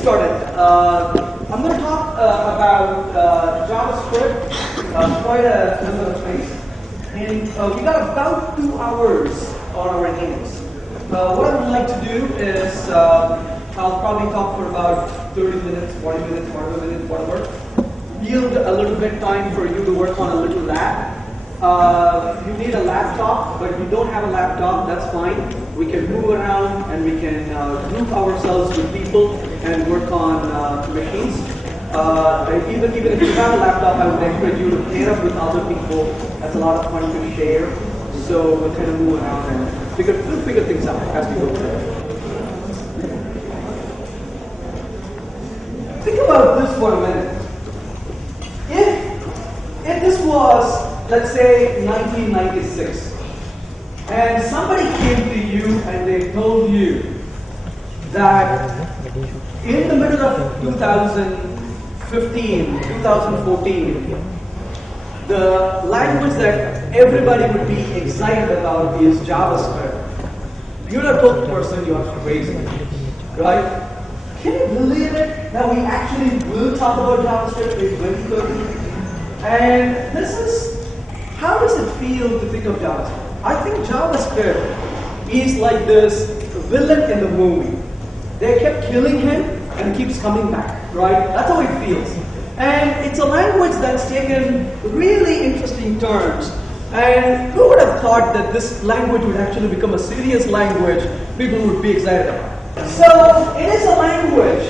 started. I'm going to talk about JavaScript, quite a number of things. And we got about 2 hours on our hands. What I would like to do is, I'll probably talk for about 30 minutes, 40 minutes, 45 minutes, whatever. Yield a little bit time for you to work on a little lab. You need a laptop, but if you don't have a laptop, that's fine. We can move around and we can group ourselves with people and work on machines. Even if you have a laptop, I would encourage you to pair up with other people. That's a lot of fun to share. So we'll kind of move around and we'll figure things out as we go through. Think about this for a minute. If this was, let's say, 1996, and somebody came to you and they told you that in the middle of 2015, 2014, the language that everybody would be excited about is JavaScript, you'd have told the person you're crazy, right? Can you believe it that we actually will talk about JavaScript in 2030? And this is, how does it feel to think of JavaScript? I think JavaScript is like this villain in the movie. They kept killing him and he keeps coming back, right? That's how it feels. And it's a language that's taken really interesting turns. And who would have thought that this language would actually become a serious language people would be excited about? So it is a language.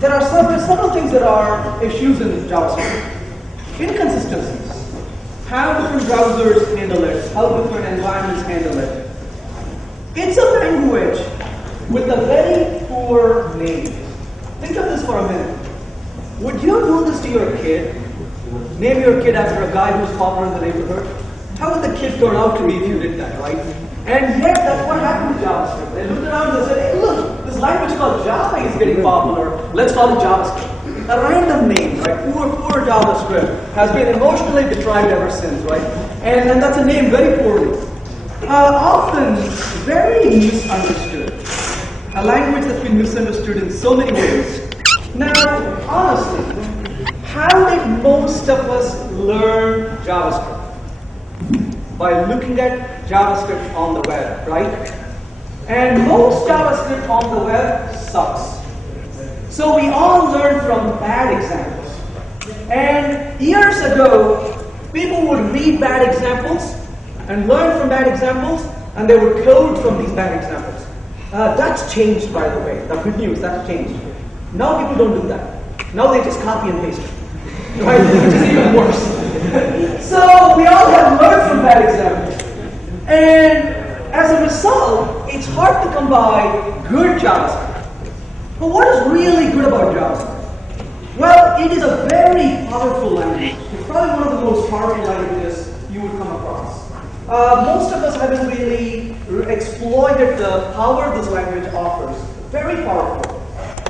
There are several things that are issues in JavaScript. Inconsistencies. How different browsers handle it, how different environments handle it. It's a language with a very poor name. Think of this for a minute. Would you do this to your kid? Name your kid after a guy who's popular in the neighborhood? How would the kid turn out to be if you did that, right? And yet, that's what happened to JavaScript. They looked around and said, hey, look, this language called Java is getting popular. Let's call it JavaScript. A random name, right? Poor JavaScript has been emotionally deprived ever since, right? And that's a name very poorly. Often, very misunderstood. A language that's been misunderstood in so many ways. Now, honestly, how did most of us learn JavaScript? By looking at JavaScript on the web, right? And most JavaScript on the web sucks. So we all learn from bad examples. And years ago, people would read bad examples and learn from bad examples, and they would code from these bad examples. That's changed, by the way. The good news, that's changed. Now people don't do that. Now they just copy and paste it, right? Which is even worse. So we all have learned from bad examples. And as a result, it's hard to come by good JavaScript. But what is really good about JavaScript? Well, it is a very powerful language. It's probably one of the most powerful languages you would come across. Most of us haven't really exploited the power this language offers. Very powerful.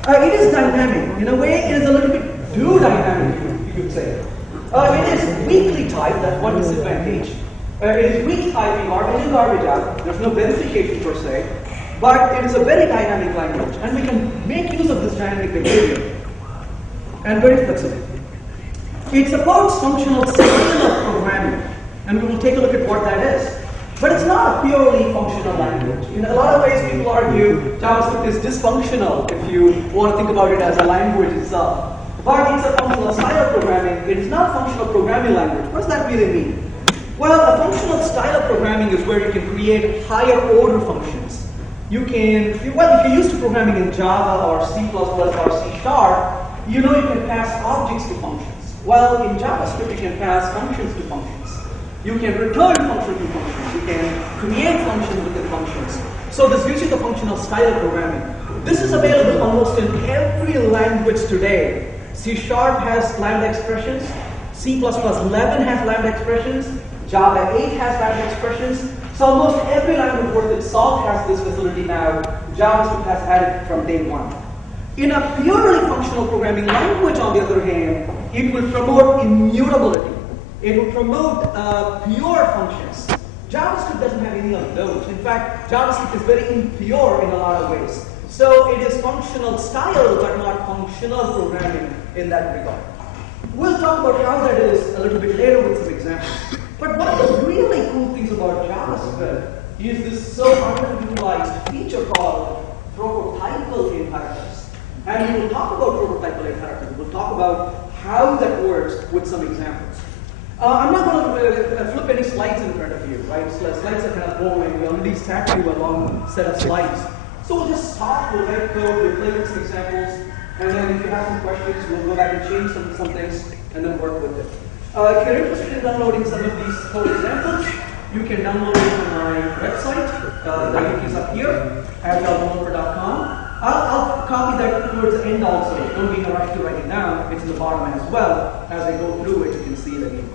It is dynamic. In a way, it is a little bit too dynamic, you could say. It is weakly typed, that's one disadvantage. It is weak typing, garbage in, garbage out. There's no verification per se. But it is a very dynamic language, and we can make use of this dynamic behavior. And very flexible. It supports functional style of programming, and we will take a look at what that is. But it's not a purely functional language. In a lot of ways, people argue JavaScript is dysfunctional if you want to think about it as a language itself. But it's a functional style of programming. It is not functional programming language. What does that really mean? Well, a functional style of programming is where you can create higher order functions. You can, well, if you're used to programming in Java or C++ or C#, you know you can pass objects to functions. Well, in JavaScript, you can pass functions to functions. You can return functions to functions. You can create functions within functions. So this gives you the functional style of programming. This is available almost in every language today. C# has lambda expressions. C++ 11 has lambda expressions. Java 8 has lambda expressions. So almost every language worth its salt has this facility now. JavaScript has had it from day one. In a purely functional programming language, on the other hand, it will promote immutability. It will promote pure functions. JavaScript doesn't have any of those. In fact, JavaScript is very impure in a lot of ways. So it is functional style, but not functional programming in that regard. We'll talk about how that is a little bit later with some examples. But one of the really cool things about JavaScript is this so underutilized feature called prototypal inheritance. And we will talk about prototypal inheritance. We'll talk about how that works with some examples. I'm not going to flip any slides in front of you, right? Slides are kind of boring. We already stacked you a long set of slides. So we'll just start, we'll write code, we'll play with some examples, and then if you have some questions, we'll go back and change some things, and then work with it. If you're interested in downloading some of these code examples, you can download it from my website. The link is up here, agiledeveloper.com. I'll copy that towards the end also. Don't be in a rush to write it down. It's in the bottom as well. As I go through it, you can see it again.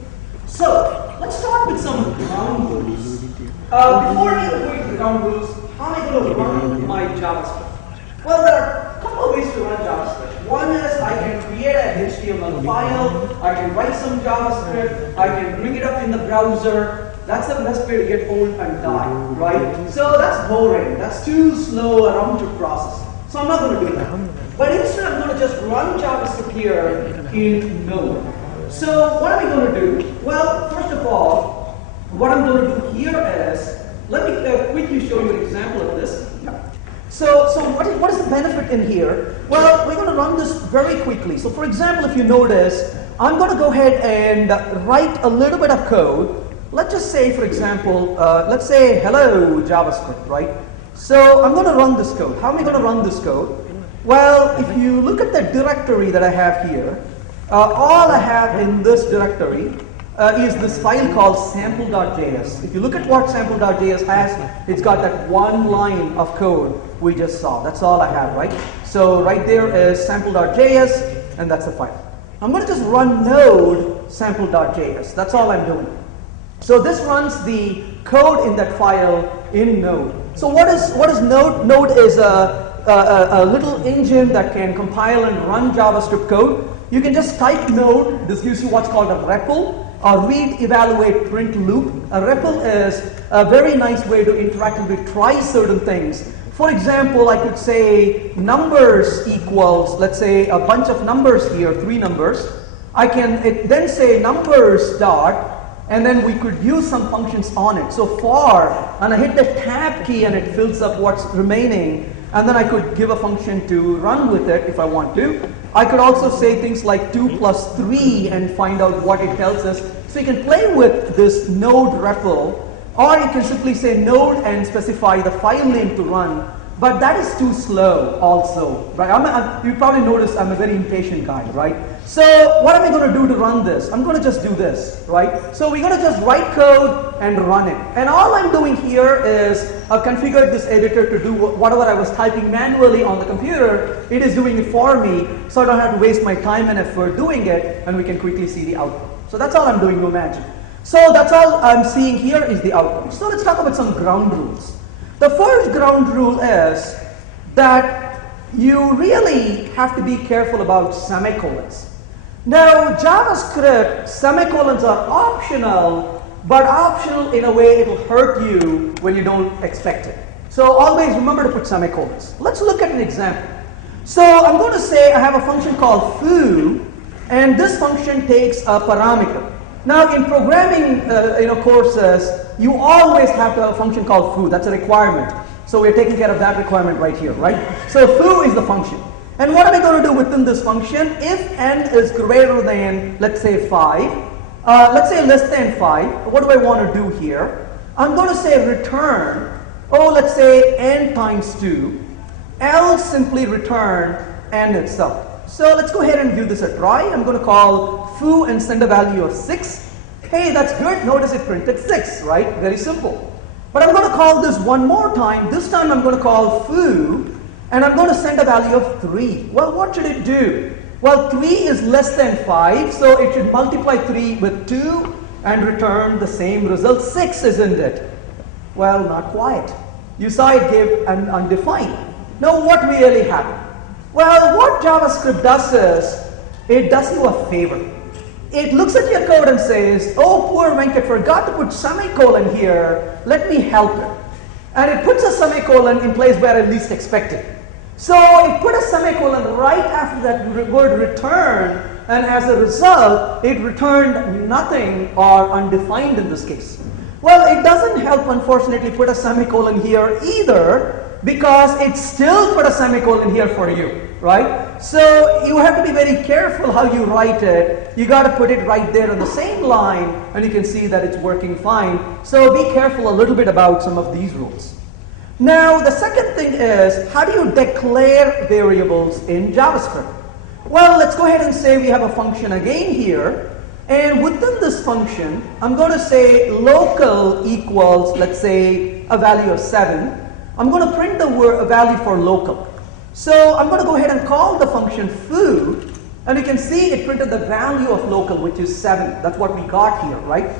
So, let's start with some ground rules. Before even going to the ground rules, how am I going to run my JavaScript? Well, there are a couple of ways to run JavaScript. One is I can create an HTML file, I can write some JavaScript, I can bring it up in the browser. That's the best way to get old and die, right? So that's boring. That's too slow a round-trip process. So I'm not going to do that. But instead, I'm going to just run JavaScript here in Node. So what are we going to do? Well, first of all, what I'm going to do here is, let me quickly show you an example of this. So what is the benefit in here? Well, we're going to run this very quickly. So for example, if you notice, I'm going to go ahead and write a little bit of code. Let's just say, for example, let's say hello JavaScript, right? So I'm going to run this code. How am I going to run this code? Well, if you look at the directory that I have here, all I have in this directory is this file called sample.js. If you look at what sample.js has, it's got that one line of code we just saw. That's all I have, right? So right there is sample.js, and that's the file. I'm going to just run node sample.js. That's all I'm doing. So this runs the code in that file in Node. So what is Node? Node is a little engine that can compile and run JavaScript code. You can just type Node. This gives you what's called a REPL, or read, evaluate, print loop. A REPL is a very nice way to interactively try certain things. For example, I could say numbers equals, let's say a bunch of numbers here, 3 numbers. I can then say numbers dot, and then we could use some functions on it. So for, and I hit the tab key and it fills up what's remaining, and then I could give a function to run with it if I want to. I could also say things like 2 plus 3 and find out what it tells us. So you can play with this node REPL, or you can simply say node and specify the file name to run. But that is too slow also, right? You probably notice I'm a very impatient guy, right? So what am I going to do to run this? I'm going to just do this, right? So we're going to just write code and run it. And all I'm doing here is I've configured this editor to do whatever I was typing manually on the computer. It is doing it for me, so I don't have to waste my time and effort doing it, and we can quickly see the output. So that's all I'm doing, no magic. So that's all I'm seeing here is the output. So let's talk about some ground rules. The first ground rule is that you really have to be careful about semicolons. Now, JavaScript, semicolons are optional, but optional in a way it'll hurt you when you don't expect it. So always remember to put semicolons. Let's look at an example. So I'm going to say I have a function called foo, and this function takes a parameter. Now, in programming courses, you always have to have a function called foo. That's a requirement. So we're taking care of that requirement right here, right? So foo is the function. And what am I going to do within this function? If n is greater than, let's say, 5, let's say less than 5, what do I want to do here? I'm going to say return, let's say n times 2, else simply return n itself. So let's go ahead and give this a try. I'm going to call foo and send a value of 6. Hey, that's good. Notice it printed 6, right? Very simple. But I'm going to call this one more time. This time I'm going to call foo, and I'm going to send a value of 3. Well, what should it do? Well, 3 is less than 5, so it should multiply 3 with 2 and return the same result. 6, isn't it? Well, not quite. You saw it gave an undefined. Now, what really happened? Well, what JavaScript does is, it does you a favor. It looks at your code and says, oh, poor Venkat forgot to put semicolon here. Let me help him. And it puts a semicolon in place where I least expect it. So it put a semicolon right after that word return, and as a result, it returned nothing or undefined in this case. Well, it doesn't help, unfortunately, put a semicolon here either, because it still put a semicolon here for you, right? So you have to be very careful how you write it. You got to put it right there on the same line, and you can see that it's working fine. So be careful a little bit about some of these rules. Now, the second thing is, how do you declare variables in JavaScript? Well, let's go ahead and say we have a function again here. And within this function, I'm going to say local equals, let's say, a value of 7. I'm going to print the a value for local. So I'm going to go ahead and call the function foo. And you can see it printed the value of local, which is 7. That's what we got here, right?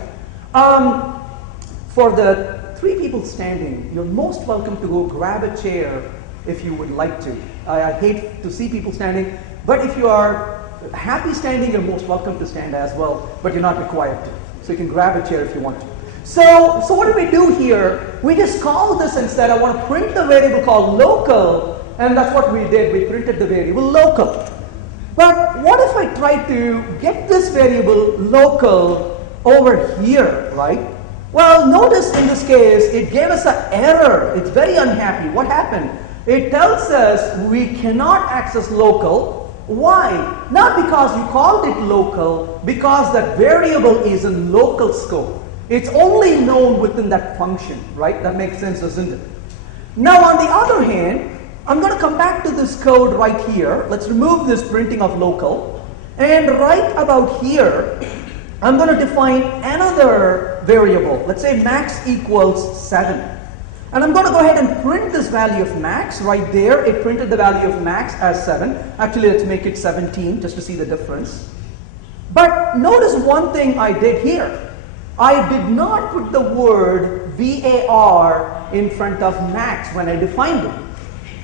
For the 3 people standing, you're most welcome to go grab a chair if you would like to. I hate to see people standing, but if you are happy standing, you're most welcome to stand as well, but you're not required to. So you can grab a chair if you want to. So what do we do here? We just call this and said, I want to print the variable called local, and that's what we did. We printed the variable local. But what if I try to get this variable local over here, right? Well, notice in this case, it gave us an error. It's very unhappy. What happened? It tells us we cannot access local. Why? Not because you called it local, because that variable is in local scope. It's only known within that function, right? That makes sense, doesn't it? Now, on the other hand, I'm going to come back to this code right here. Let's remove this printing of local. And right about here, I'm going to define another variable. Let's say max equals 7. And I'm going to go ahead and print this value of max right there. It printed the value of max as 7. Actually, let's make it 17 just to see the difference. But notice one thing I did here. I did not put the word var in front of max when I defined it.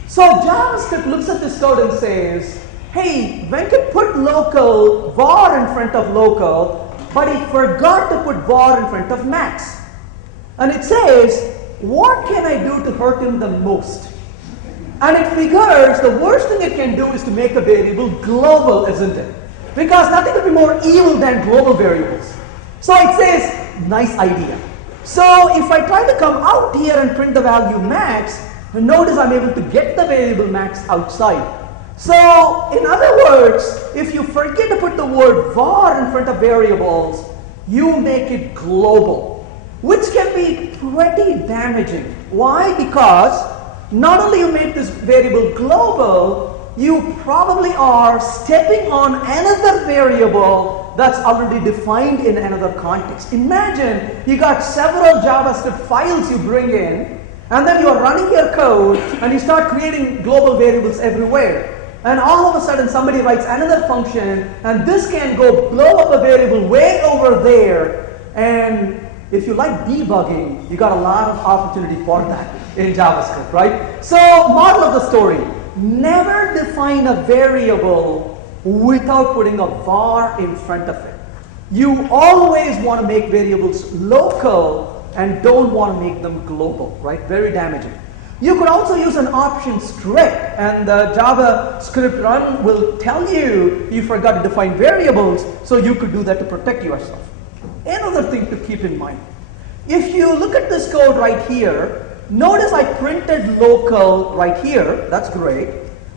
So JavaScript looks at this code and says, hey, Venkat put local var in front of local, but he forgot to put var in front of max. And it says, what can I do to hurt him the most? And it figures the worst thing it can do is to make a variable global, isn't it? Because nothing could be more evil than global variables. So it says, nice idea. So if I try to come out here and print the value max, notice I'm able to get the variable max outside. So in other words, if you forget to put the word var in front of variables, you make it global, which can be pretty damaging. Why? Because not only you make this variable global, you probably are stepping on another variable that's already defined in another context. Imagine you got several JavaScript files you bring in, and then you are running your code, and you start creating global variables everywhere. And all of a sudden somebody writes another function, and this can go blow up a variable way over there. And if you like debugging, you got a lot of opportunity for that in JavaScript, right? So, moral of the story, never define a variable without putting a var in front of it. You always want to make variables local and don't want to make them global, right? Very damaging. You could also use an option script, and the JavaScript run will tell you you forgot to define variables, so you could do that to protect yourself. Another thing to keep in mind, if you look at this code right here, notice I printed local right here. That's great.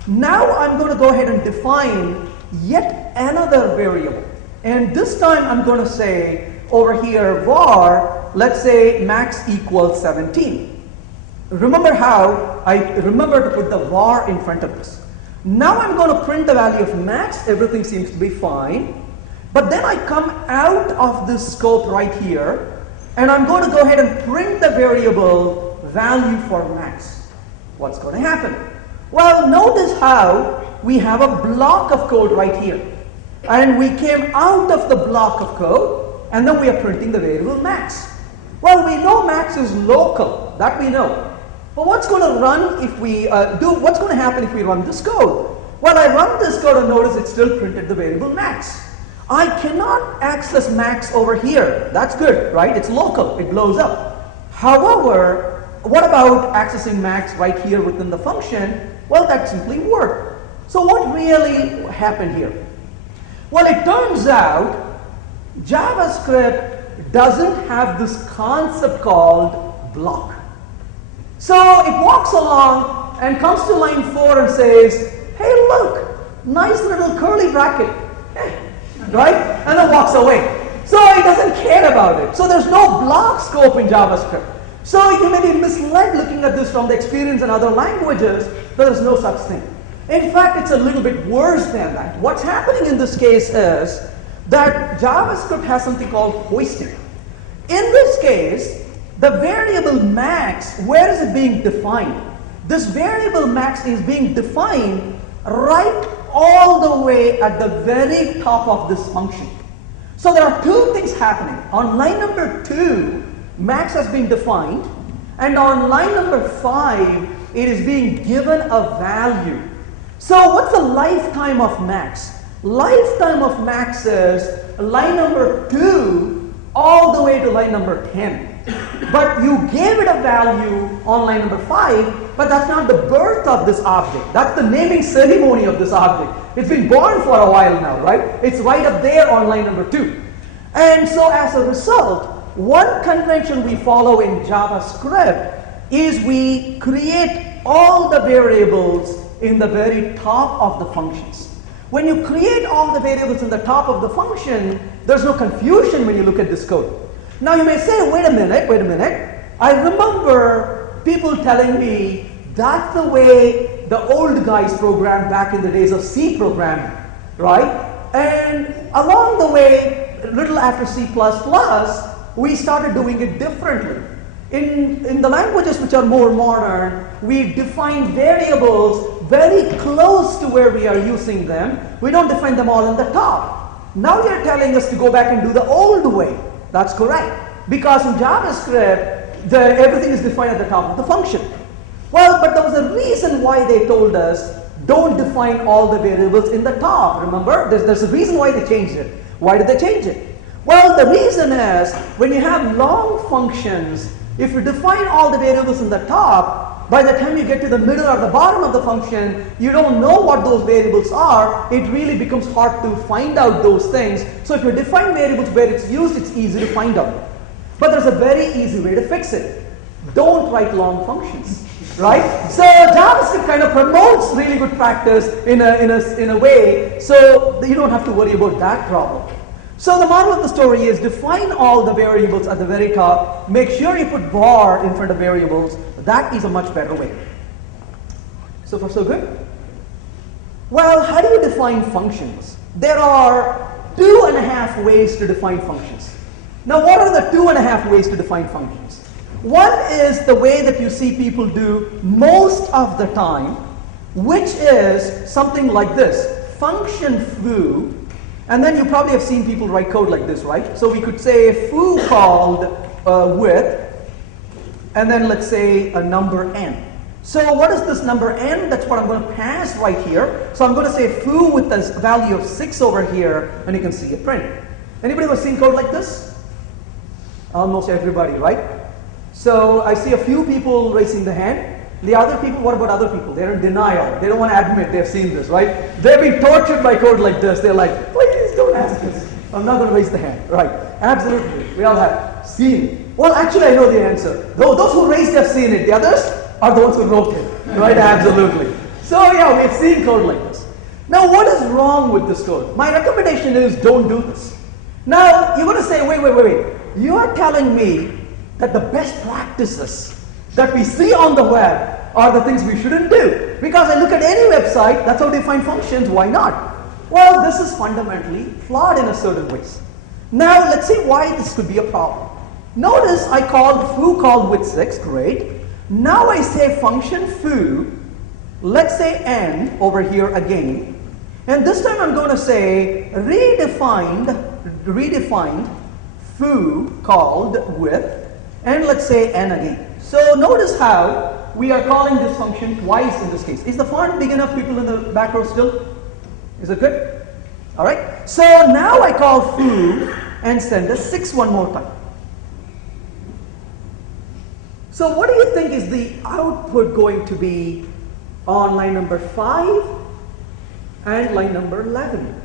Now I'm going to go ahead and define yet another variable. And this time I'm going to say over here var, let's say max equals 17. Remember how I remember to put the var in front of this. Now I'm going to print the value of max. Everything seems to be fine. But then I come out of this scope right here, and I'm going to go ahead and print the variable value for max. What's going to happen? Well, notice how we have a block of code right here. And we came out of the block of code, and then we are printing the variable max. Well, we know max is local. That we know. But what's going to run if we what's going to happen if we run this code? Well, I run this code and notice it still printed the variable max. I cannot access max over here. That's good, right? It's local. It blows up. However, what about accessing max right here within the function? Well, that simply worked. So what really happened here? Well, it turns out JavaScript doesn't have this concept called block. So it walks along and comes to line 4 and says, hey, look, nice little curly bracket, right? And then walks away. So it doesn't care about it. So there's no block scope in JavaScript. So you may be misled looking at this from the experience in other languages, but there's no such thing. In fact, it's a little bit worse than that. What's happening in this case is that JavaScript has something called hoisting. In this case, the variable max, where is it being defined? This variable max is being defined right all the way at the very top of this function. So there are two things happening. On line number 2, max has been defined, and on line number 5, it is being given a value. So what's the lifetime of max? Lifetime of max is line number 2 all the way to line number 10. But you gave it a value on line number 5, but that's not the birth of this object. That's the naming ceremony of this object. It's been born for a while now, right? It's right up there on line number 2. And so as a result, one convention we follow in JavaScript is we create all the variables in the very top of the functions. When you create all the variables in the top of the function, there's no confusion when you look at this code. Now you may say, wait a minute. I remember people telling me that's the way the old guys programmed back in the days of C programming, right? And along the way, a little after C++, we started doing it differently. In the languages which are more modern, we define variables very close to where we are using them. We don't define them all in the top. Now you're telling us to go back and do the old way. That's correct. Because in JavaScript, everything is defined at the top of the function. Well, but there was a reason why they told us don't define all the variables in the top. Remember, there's a reason why they changed it. Why did they change it? Well, the reason is when you have long functions, if you define all the variables in the top, by the time you get to the middle or the bottom of the function, you don't know what those variables are. It really becomes hard to find out those things. So if you define variables where it's used, it's easy to find out. But there's a very easy way to fix it. Don't write long functions, right? So JavaScript kind of promotes really good practice in a way, so you don't have to worry about that problem. So the moral of the story is define all the variables at the very top. Make sure you put var in front of variables. That is a much better way. So far so good? Well, how do you define functions? There are 2.5 ways to define functions. Now what are the 2.5 ways to define functions? One is the way that you see people do most of the time, which is something like this. Function foo. And then you probably have seen people write code like this, right? So we could say foo called with, and then let's say a number n. So what is this number n? That's what I'm going to pass right here. So I'm going to say foo with this value of 6 over here, and you can see it print. Anybody who has seen code like this? Almost everybody, right? So I see a few people raising the hand. The other people, what about other people? They're in denial. They don't want to admit they've seen this, right? They've been tortured by code like this. They're like, please don't ask us. I'm not going to raise the hand. Right. Absolutely. We all have seen it. Well, actually, I know the answer. Those who raised have seen it. The others are the ones who wrote it. Right? Absolutely. So yeah, we've seen code like this. Now, what is wrong with this code? My recommendation is don't do this. Now, you're going to say, wait. You are telling me that the best practices that we see on the web are the things we shouldn't do. Because I look at any website, that's how they find functions, why not? Well, this is fundamentally flawed in a certain ways. Now, let's see why this could be a problem. Notice I called foo called with 6, great. Now I say function foo, let's say n over here again. And this time I'm going to say redefined foo called with, and let's say n again. So notice how we are calling this function twice in this case. Is the font big enough, people in the back row still? Is it good? All right. So now I call foo and send a 6 one more time. So what do you think is the output going to be on line number 5 and line number 11.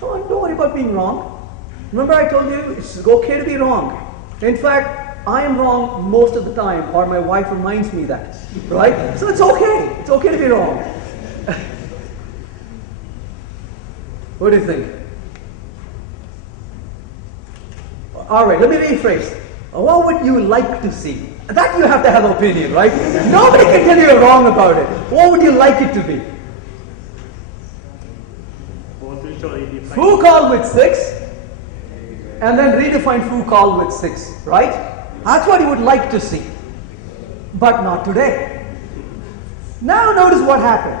Don't worry about being wrong. Remember I told you it's okay to be wrong. In fact, I am wrong most of the time, or my wife reminds me that, right? So it's okay. It's okay to be wrong. What do you think? All right, let me rephrase. What would you like to see? That you have to have an opinion, right? Nobody can tell you you're wrong about it. What would you like it to be? Foo call with 6, and then redefine foo call with 6, right? That's what you would like to see, but not today. Now notice what happened.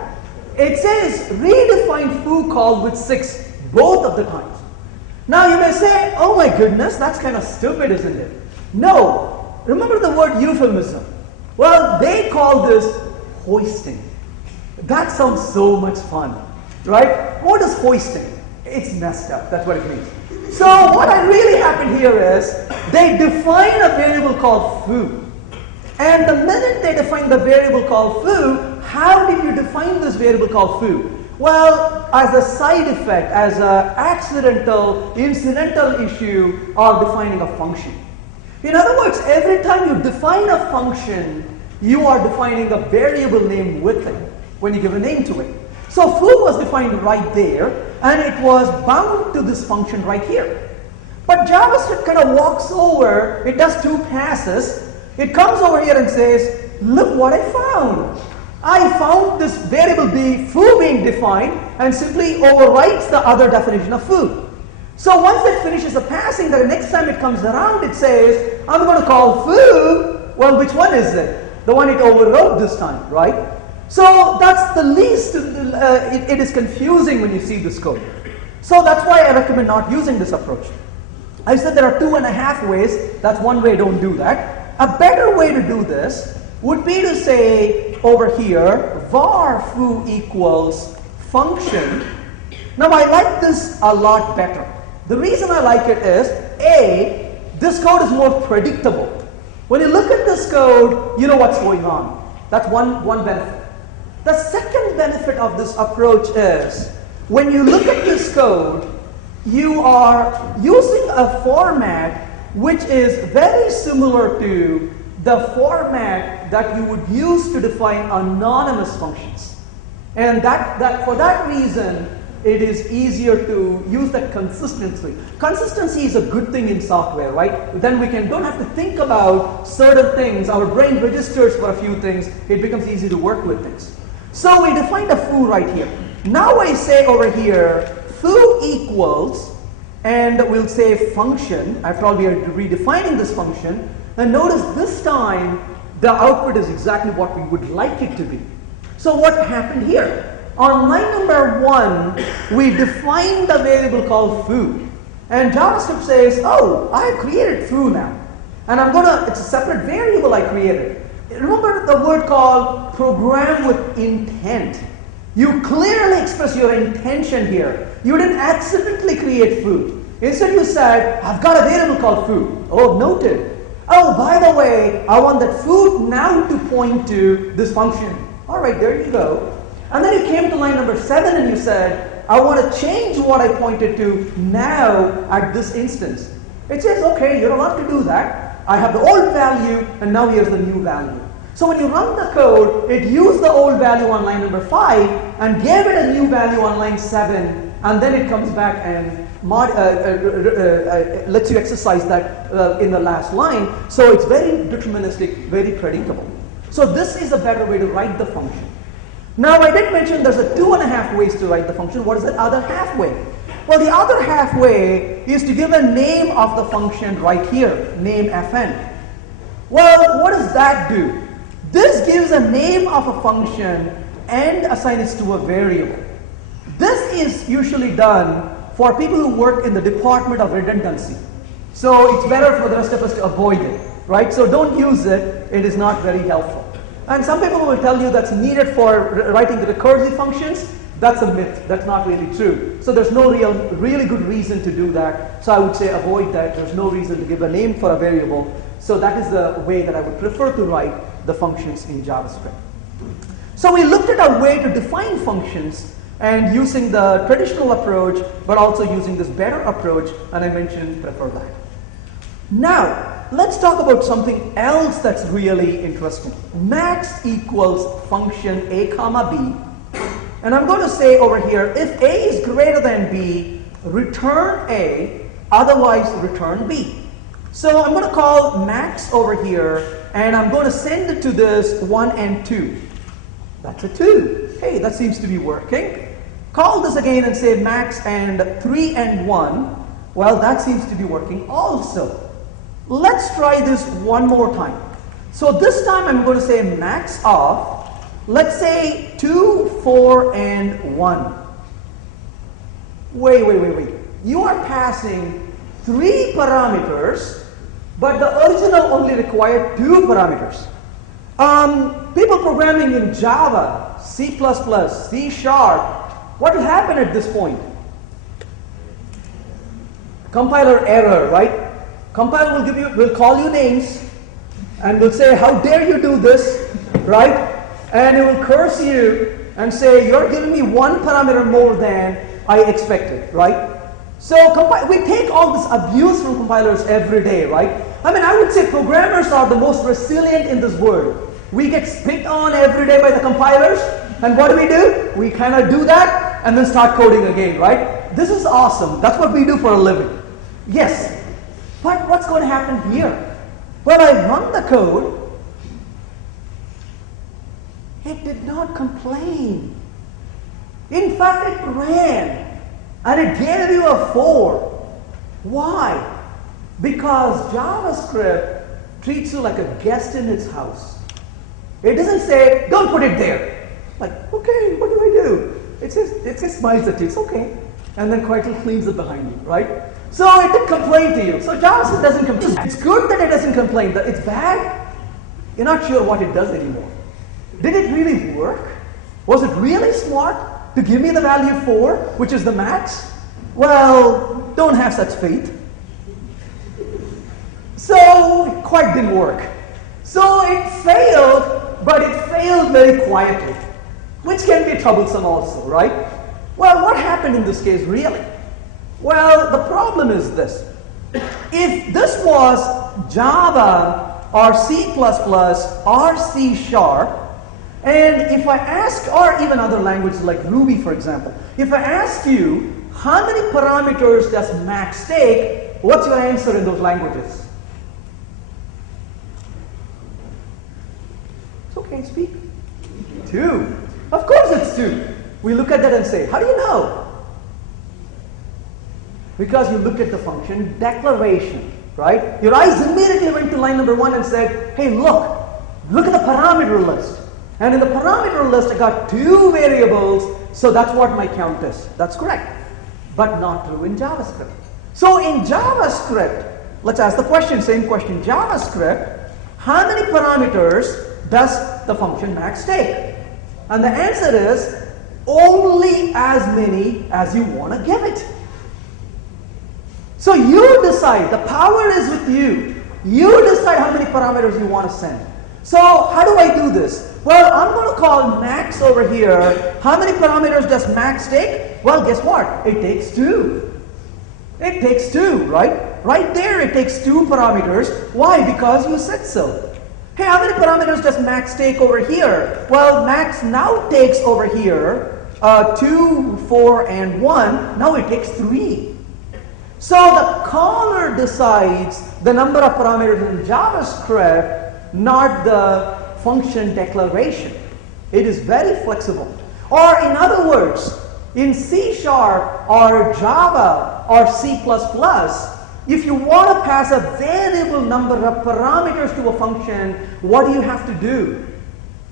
It says redefine foo call with 6 both of the times. Now you may say, oh my goodness, that's kind of stupid, isn't it? No. Remember the word euphemism. Well, they call this hoisting. That sounds so much fun, right? What is hoisting? It's messed up. That's what it means. So what really happened here is they define a variable called foo. And the minute they define the variable called foo, how did you define this variable called foo? Well, as a side effect, as an accidental, incidental issue of defining a function. In other words, every time you define a function, you are defining a variable name with it when you give a name to it. So foo was defined right there, and it was bound to this function right here. But JavaScript kind of walks over, it does 2 passes, it comes over here and says, look what I found. I found this variable b, foo, being defined, and simply overwrites the other definition of foo. So once it finishes the passing, the next time it comes around, it says, I'm going to call foo. Well, which one is it? The one it overwrote this time, right? So that's the least, it is confusing when you see this code. So that's why I recommend not using this approach. I said there are 2.5 ways. That's one way, don't do that. A better way to do this would be to say over here, var foo equals function. Now I like this a lot better. The reason I like it is, A, this code is more predictable. When you look at this code, you know what's going on. That's one benefit. The second benefit of this approach is, when you look at this code, you are using a format which is very similar to the format that you would use to define anonymous functions. And for that reason, it is easier to use that consistency. Consistency is a good thing in software, right? Then we don't have to think about certain things. Our brain registers for a few things. It becomes easy to work with things. So we defined a foo right here. Now I say over here, foo equals, and we'll say function. After all, we are redefining this function. And notice this time, the output is exactly what we would like it to be. So what happened here? On line number 1, we defined a variable called foo. And JavaScript says, oh, I have created foo now. And it's a separate variable I created. Remember the word called program with intent. You clearly express your intention here. You didn't accidentally create foo. Instead you said, I've got a variable called foo. Oh, noted. Oh, by the way, I want that foo now to point to this function. All right, there you go. And then you came to line number 7 and you said, I want to change what I pointed to now at this instance. It says, okay, you're allowed to do that. I have the old value and now here's the new value. So when you run the code, it used the old value on line number 5 and gave it a new value on line 7, and then it comes back and lets you exercise that in the last line. So it's very deterministic, very predictable. So this is a better way to write the function. Now I did mention there's a 2.5 ways to write the function. What is the other halfway? Well, the other halfway is to give a name of the function right here, name fn. Well, what does that do? This gives a name of a function and assigns it to a variable. This is usually done for people who work in the department of redundancy. So it's better for the rest of us to avoid it, right? So don't use it. It is not very helpful. And some people will tell you that's needed for writing the recursive functions. That's a myth. That's not really true. So there's no really good reason to do that. So I would say avoid that. There's no reason to give a name for a variable. So that is the way that I would prefer to write the functions in JavaScript. So we looked at a way to define functions and using the traditional approach, but also using this better approach, and I mentioned prefer that. Now, let's talk about something else that's really interesting. Max equals function a comma b, and I'm going to say over here, if a is greater than b, return a, otherwise return b. So I'm going to call max over here, and I'm going to send it to this 1 and 2. That's a 2. Hey, that seems to be working. Call this again and say max and 3 and 1. Well, that seems to be working also. Let's try this one more time. So this time I'm going to say max of, let's say 2, 4, and 1. Wait. You are passing 3 parameters, but the original only required 2 parameters. People programming in Java, C++, C#, what will happen at this point? Compiler error, right? Compiler will call you names and will say, how dare you do this, right? And it will curse you and say, you're giving me 1 parameter more than I expected, right? So we take all this abuse from compilers every day, right? I mean, I would say programmers are the most resilient in this world. We get spit on every day by the compilers, and what do? We kind of do that and then start coding again, right? This is awesome. That's what we do for a living. Yes, but what's going to happen here? Well, I run the code. It did not complain. In fact, it ran, and it gave you a 4. Why? Because JavaScript treats you like a guest in its house. It doesn't say, don't put it there. Like, okay, what do I do? It just smiles at you, it's okay. And then quietly cleans it behind you, right? So it didn't complain to you. So JavaScript doesn't complain. It's good that it doesn't complain. That it's bad, you're not sure what it does anymore. Did it really work? Was it really smart to give me the value 4, which is the max? Well, don't have such faith. So it quite didn't work. So it failed, but it failed very quietly, which can be troublesome also, right? Well, what happened in this case really? Well, the problem is this. If this was Java or C++ or C#, and if I ask, or even other languages like Ruby, for example, if I asked you, how many parameters does max take, what's your answer in those languages? Okay, speak. 2. Of course it's 2. We look at that and say, how do you know? Because you look at the function declaration, right? Your eyes immediately went to line number 1 and said, hey, look at the parameter list. And in the parameter list, I got 2 variables, so that's what my count is. That's correct. But not true in JavaScript. So in JavaScript, let's ask the question, same question. JavaScript, how many parameters does the function max take? And the answer is only as many as you want to give it. So you decide, the power is with you. You decide how many parameters you want to send. So how do I do this? Well, I'm going to call max over here. How many parameters does max take? Well, guess what? It takes 2. It takes 2, right? Right there it takes 2 parameters. Why? Because you said so. Hey, how many parameters does max take over here? Well, max now takes over here 2, 4, and 1. Now it takes 3. So the caller decides the number of parameters in JavaScript, not the function declaration. It is very flexible. Or in other words, in C# or Java or C++, if you want to pass a variable number of parameters to a function, what do you have to do?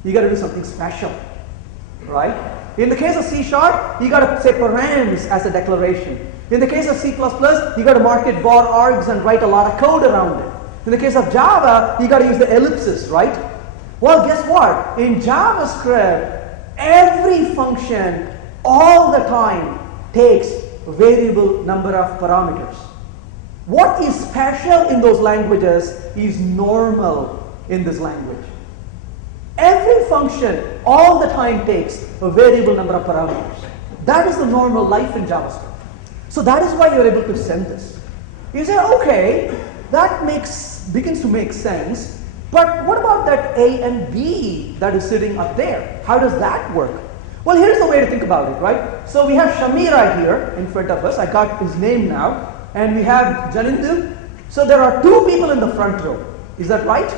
You got to do something special, right? In the case of C#, you got to say params as a declaration. In the case of C++, you got to mark it var args and write a lot of code around it. In the case of Java, you got to use the ellipsis, right? Well, guess what? In JavaScript, every function all the time takes a variable number of parameters. What is special in those languages is normal in this language. Every function all the time takes a variable number of parameters. That is the normal life in JavaScript. So that is why you're able to send this. You say, okay, that begins to make sense, but what about that A and B that is sitting up there? How does that work? Well, here's the way to think about it, right? So we have Shamira here in front of us. I got his name now. And we have Janindu. So there are two people in the front row. Is that right?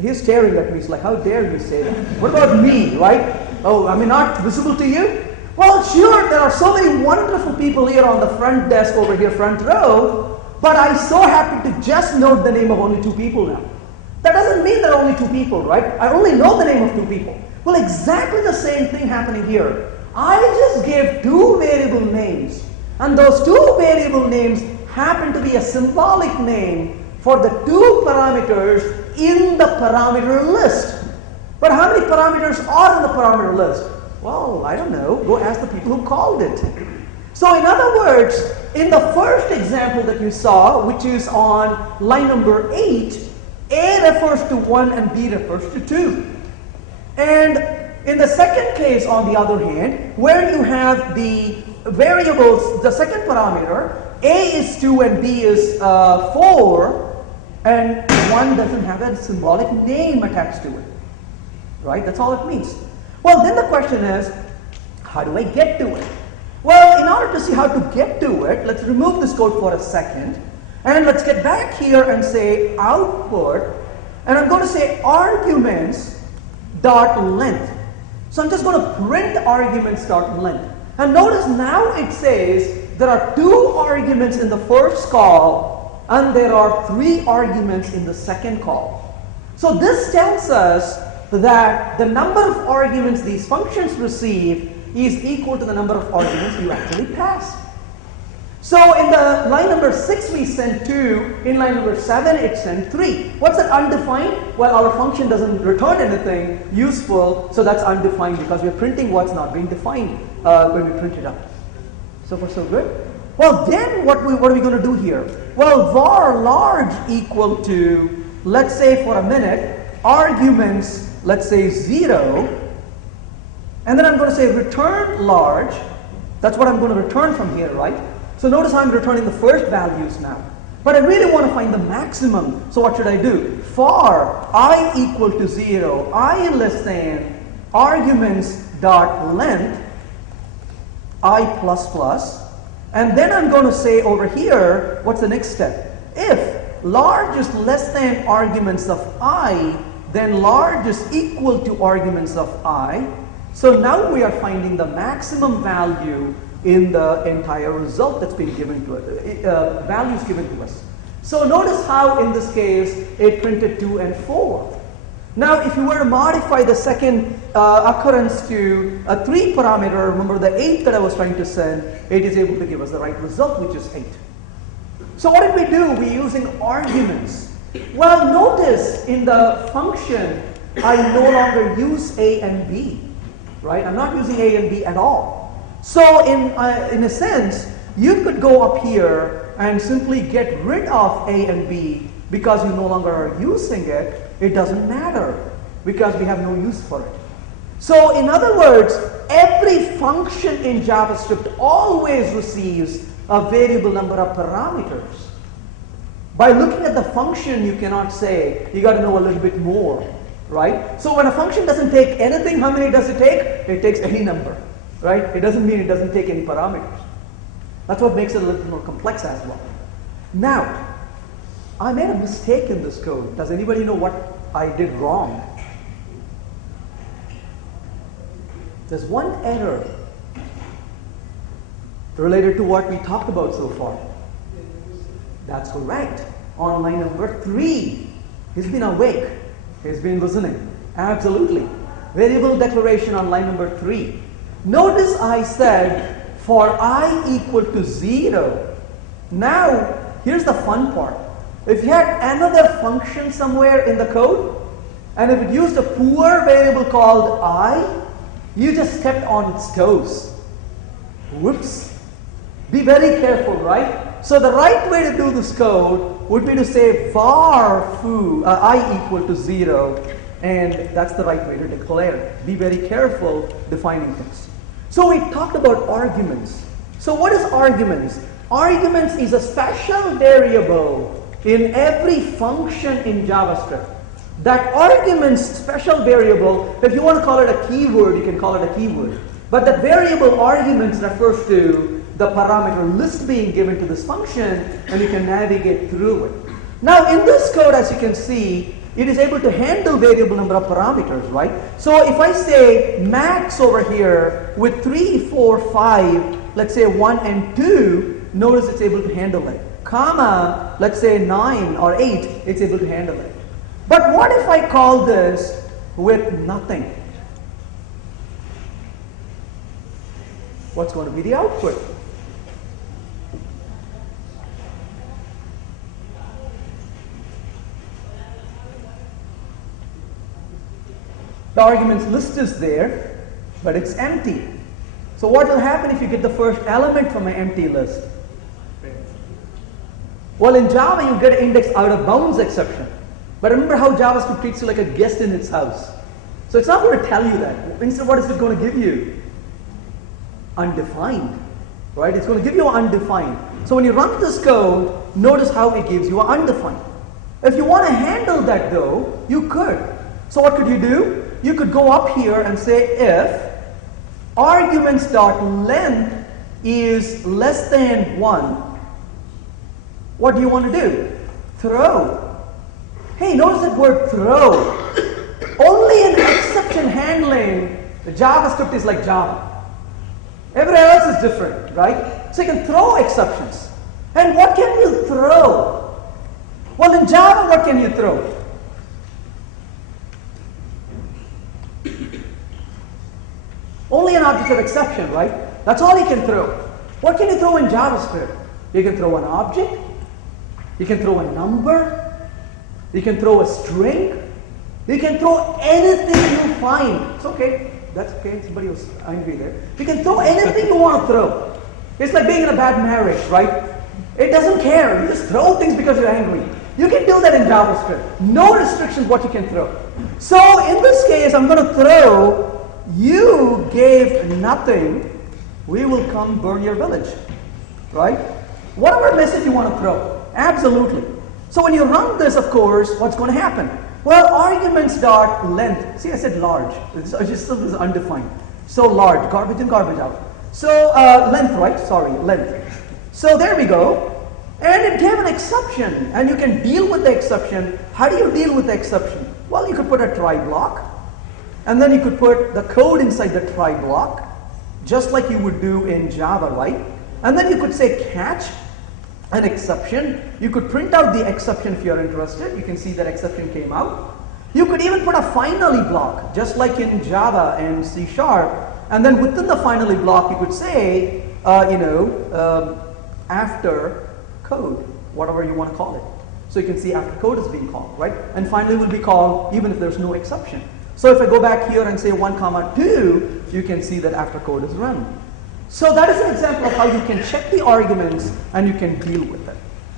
He's staring at me. He's like, how dare you say that? What about me, right? Oh, am I not visible to you? Well, sure, there are so many wonderful people here on the front desk over here, front row, but I so happen to just note the name of only two people now. That doesn't mean there are only two people, right? I only know the name of two people. Well, exactly the same thing happening here. I just gave two variable names, and those two variable names happen to be a symbolic name for the two parameters in the parameter list. But how many parameters are in the parameter list? Well, I don't know. Go ask the people who called it. So in other words, in the first example that you saw, which is on line number 8, A refers to 1 and B refers to 2. And in the second case, on the other hand, where you have the variables, the second parameter, A is 2 and B is 4, and 1 doesn't have a symbolic name attached to it. Right? That's all it means. Well, then the question is, how do I get to it? Well, in order to see how to get to it, let's remove this code for a second. And let's get back here and say output. And I'm going to say arguments dot length. So I'm just going to print arguments dot length. And notice now it says there are 2 arguments in the first call and there are 3 arguments in the second call. So this tells us that the number of arguments these functions receive is equal to the number of arguments you actually pass. So in the line number 6 we sent 2, in line number 7 it sent 3. What's that undefined? Well, our function doesn't return anything useful, so that's undefined because we're printing what's not being defined when we print it up. So far so good? Well, then what are we going to do here? Well, var large equal to, let's say for a minute, arguments, let's say 0, and then I'm going to say return large. That's what I'm going to return from here, right? So notice I'm returning the first values now. But I really want to find the maximum. So what should I do? For I equal to 0, I less than arguments dot length, I plus plus. And then I'm going to say over here, what's the next step? If large is less than arguments of I, then large is equal to arguments of I. So now we are finding the maximum value in the entire result that's been given to us, values given to us. So notice how in this case it printed 2 and 4. Now if you were to modify the second occurrence to a 3 parameter, remember the 8 that I was trying to send, it is able to give us the right result, which is 8. So what did we do? We're using arguments. Well, notice in the function I no longer use A and B, right? I'm not using A and B at all. So in a sense, you could go up here and simply get rid of A and B because you no longer are using it. It doesn't matter because we have no use for it. So in other words, every function in JavaScript always receives a variable number of parameters. By looking at the function, you cannot say, you got to know a little bit more, right? So when a function doesn't take anything, how many does it take? It takes any number, right? It doesn't mean it doesn't take any parameters. That's what makes it a little more complex as well. Now, I made a mistake in this code. Does anybody know what I did wrong? There's one error related to what we talked about so far. That's correct. On line number 3, he's been awake. He's been listening. Absolutely. Variable declaration on line number 3. Notice I said for I equal to 0. Now, here's the fun part. If you had another function somewhere in the code, and if it used a poor variable called I, you just stepped on its toes. Whoops. Be very careful, right? So the right way to do this code would be to say var foo, I equal to 0, and that's the right way to declare. Be very careful defining things. So we talked about arguments. So what is arguments? Arguments is a special variable in every function in JavaScript. That arguments special variable, if you want to call it a keyword, you can call it a keyword. But that variable arguments refers to the parameter list being given to this function, and you can navigate through it. Now in this code, as you can see, it is able to handle variable number of parameters, right? So if I say max over here with 3, 4, 5, let's say 1 and 2, notice it's able to handle it. Comma, let's say 9 or 8, it's able to handle it. But what if I call this with nothing? What's going to be the output? The arguments list is there, but it's empty. So what will happen if you get the first element from an empty list? Well, in Java, you get an index out of bounds exception. But remember how JavaScript treats you like a guest in its house. So it's not going to tell you that. Instead, what is it going to give you? Undefined, right? It's going to give you undefined. So when you run this code, notice how it gives you undefined. If you want to handle that though, you could. So what could you do? You could go up here and say if arguments.length is less than 1, what do you want to do? Throw. Hey, notice that word throw. Only in exception handling, the JavaScript is like Java. Everywhere else is different, right? So you can throw exceptions. And what can you throw? Well, in Java, what can you throw? Only an object of exception, right? That's all you can throw. What can you throw in JavaScript? You can throw an object. You can throw a number. You can throw a string. You can throw anything you find. It's okay. That's okay. Somebody was angry there. You can throw anything you want to throw. It's like being in a bad marriage, right? It doesn't care. You just throw things because you're angry. You can do that in JavaScript. No restrictions what you can throw. So in this case, I'm going to throw, you gave nothing, we will come burn your village, right? Whatever message you want to throw, absolutely. So when you run this, of course, what's going to happen? Well, arguments.length, see I said large, it's just undefined. So large, garbage in, garbage out. So length, right? Sorry, length. So there we go. And it gave an exception, and you can deal with the exception. How do you deal with the exception? Well, you could put a try block, and then you could put the code inside the try block, just like you would do in Java, right? And then you could say catch an exception. You could print out the exception if you're interested. You can see that exception came out. You could even put a finally block, just like in Java and C#. And then within the finally block, you could say, after code, whatever you want to call it. So you can see after code is being called, right? And finally will be called even if there's no exception. So if I go back here and say 1, 2, you can see that after code is run. So that is an example of how you can check the arguments and you can deal with it.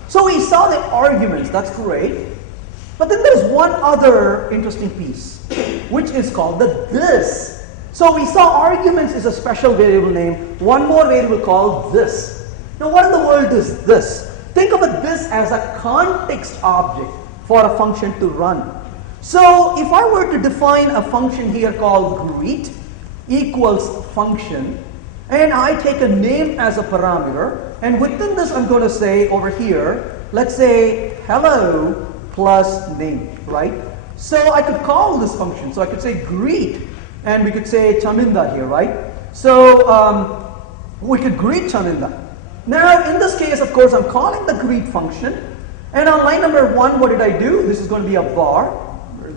So we saw the arguments, that's great. But then there's one other interesting piece, which is called the this. So we saw arguments is a special variable name, one more variable called this. Now what in the world is this? Think of this as a context object for a function to run. So if I were to define a function here called greet equals function, and I take a name as a parameter, and within this I'm going to say over here, let's say hello plus name, right? So I could call this function. So I could say greet, and we could say Chaminda here, right? So we could greet Chaminda. Now in this case, of course, I'm calling the greet function, and on line number 1, what did I do? This is going to be a bar,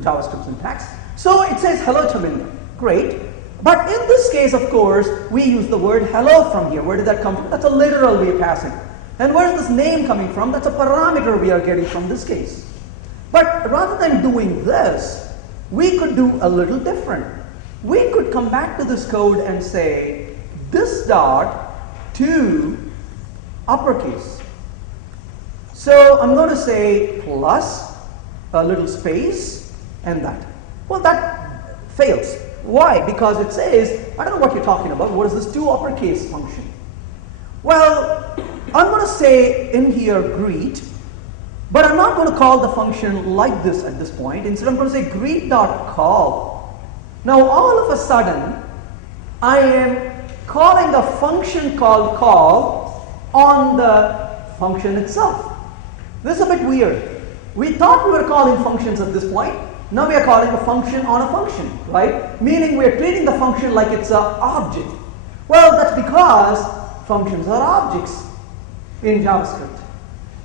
JavaScript syntax. So it says hello Chaminda, great. But in this case, of course, we use the word hello from here. Where did that come from? That's a literal we are passing. And where is this name coming from? That's a parameter we are getting from this case. But rather than doing this, we could do a little different. We could come back to this code and say this dot to uppercase. So I'm going to say plus a little space and that. Well, that fails. Why? Because it says, I don't know what you're talking about. What is this to uppercase function? Well, I'm going to say in here greet, but I'm not going to call the function like this at this point. Instead, I'm going to say greet.call. Now, all of a sudden, I am calling a function called call on the function itself. This is a bit weird. We thought we were calling functions at this point. Now we are calling a function on a function, right? Meaning we are treating the function like it's an object. Well, that's because functions are objects in JavaScript.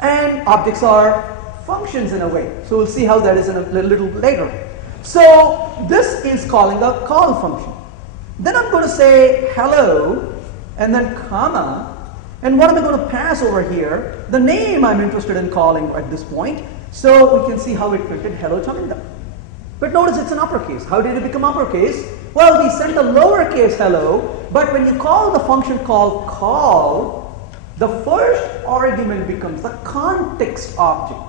And objects are functions in a way. So we'll see how that is in a little later. So this is calling a call function. Then I'm going to say hello and then comma. And what am I going to pass over here? The name I'm interested in calling at this point. So we can see how it printed hello Chaminda. But notice it's an uppercase. How did it become uppercase? Well, we sent a lowercase hello, but when you call the function called call, the first argument becomes the context object.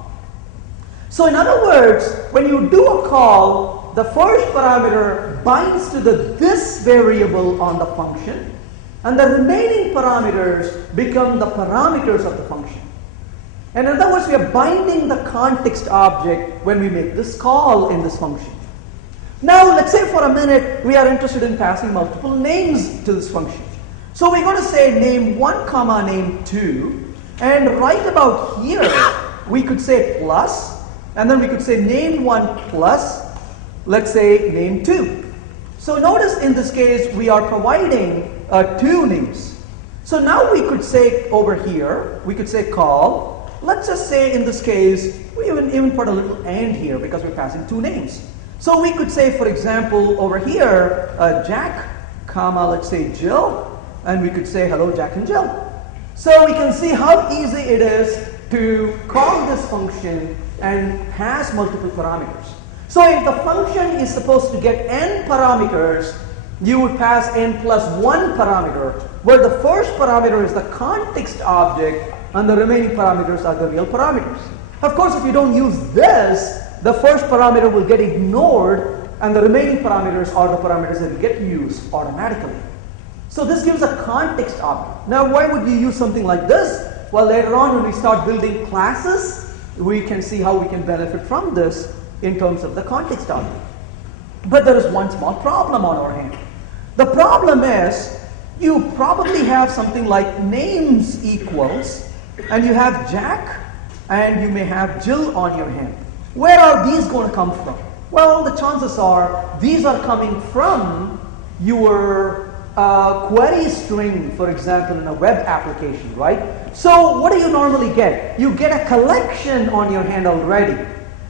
So in other words, when you do a call, the first parameter binds to the this variable on the function, and the remaining parameters become the parameters of the function. And in other words, we are binding the context object when we make this call in this function. Now, let's say for a minute we are interested in passing multiple names to this function. So we're going to say name1 comma name2, and right about here we could say plus, and then we could say name1 plus, let's say name2. So notice in this case we are providing two names. So now we could say over here, we could say call. Let's just say in this case, we even put a little and here because we're passing two names. So we could say, for example, over here, Jack, comma, let's say Jill, and we could say hello Jack and Jill. So we can see how easy it is to call this function and pass multiple parameters. So if the function is supposed to get n parameters, you would pass n plus 1 parameter, where the first parameter is the context object and the remaining parameters are the real parameters. Of course, if you don't use this, the first parameter will get ignored and the remaining parameters are the parameters that get used automatically. So this gives a context object. Now, why would you use something like this? Well, later on when we start building classes, we can see how we can benefit from this in terms of the context object. But there is one small problem on our hand. The problem is you probably have something like names equals, and you have Jack and you may have Jill on your hand. Where are these going to come from? Well, the chances are these are coming from your query string, for example, in a web application, right? So what do you normally get? You get a collection on your hand already.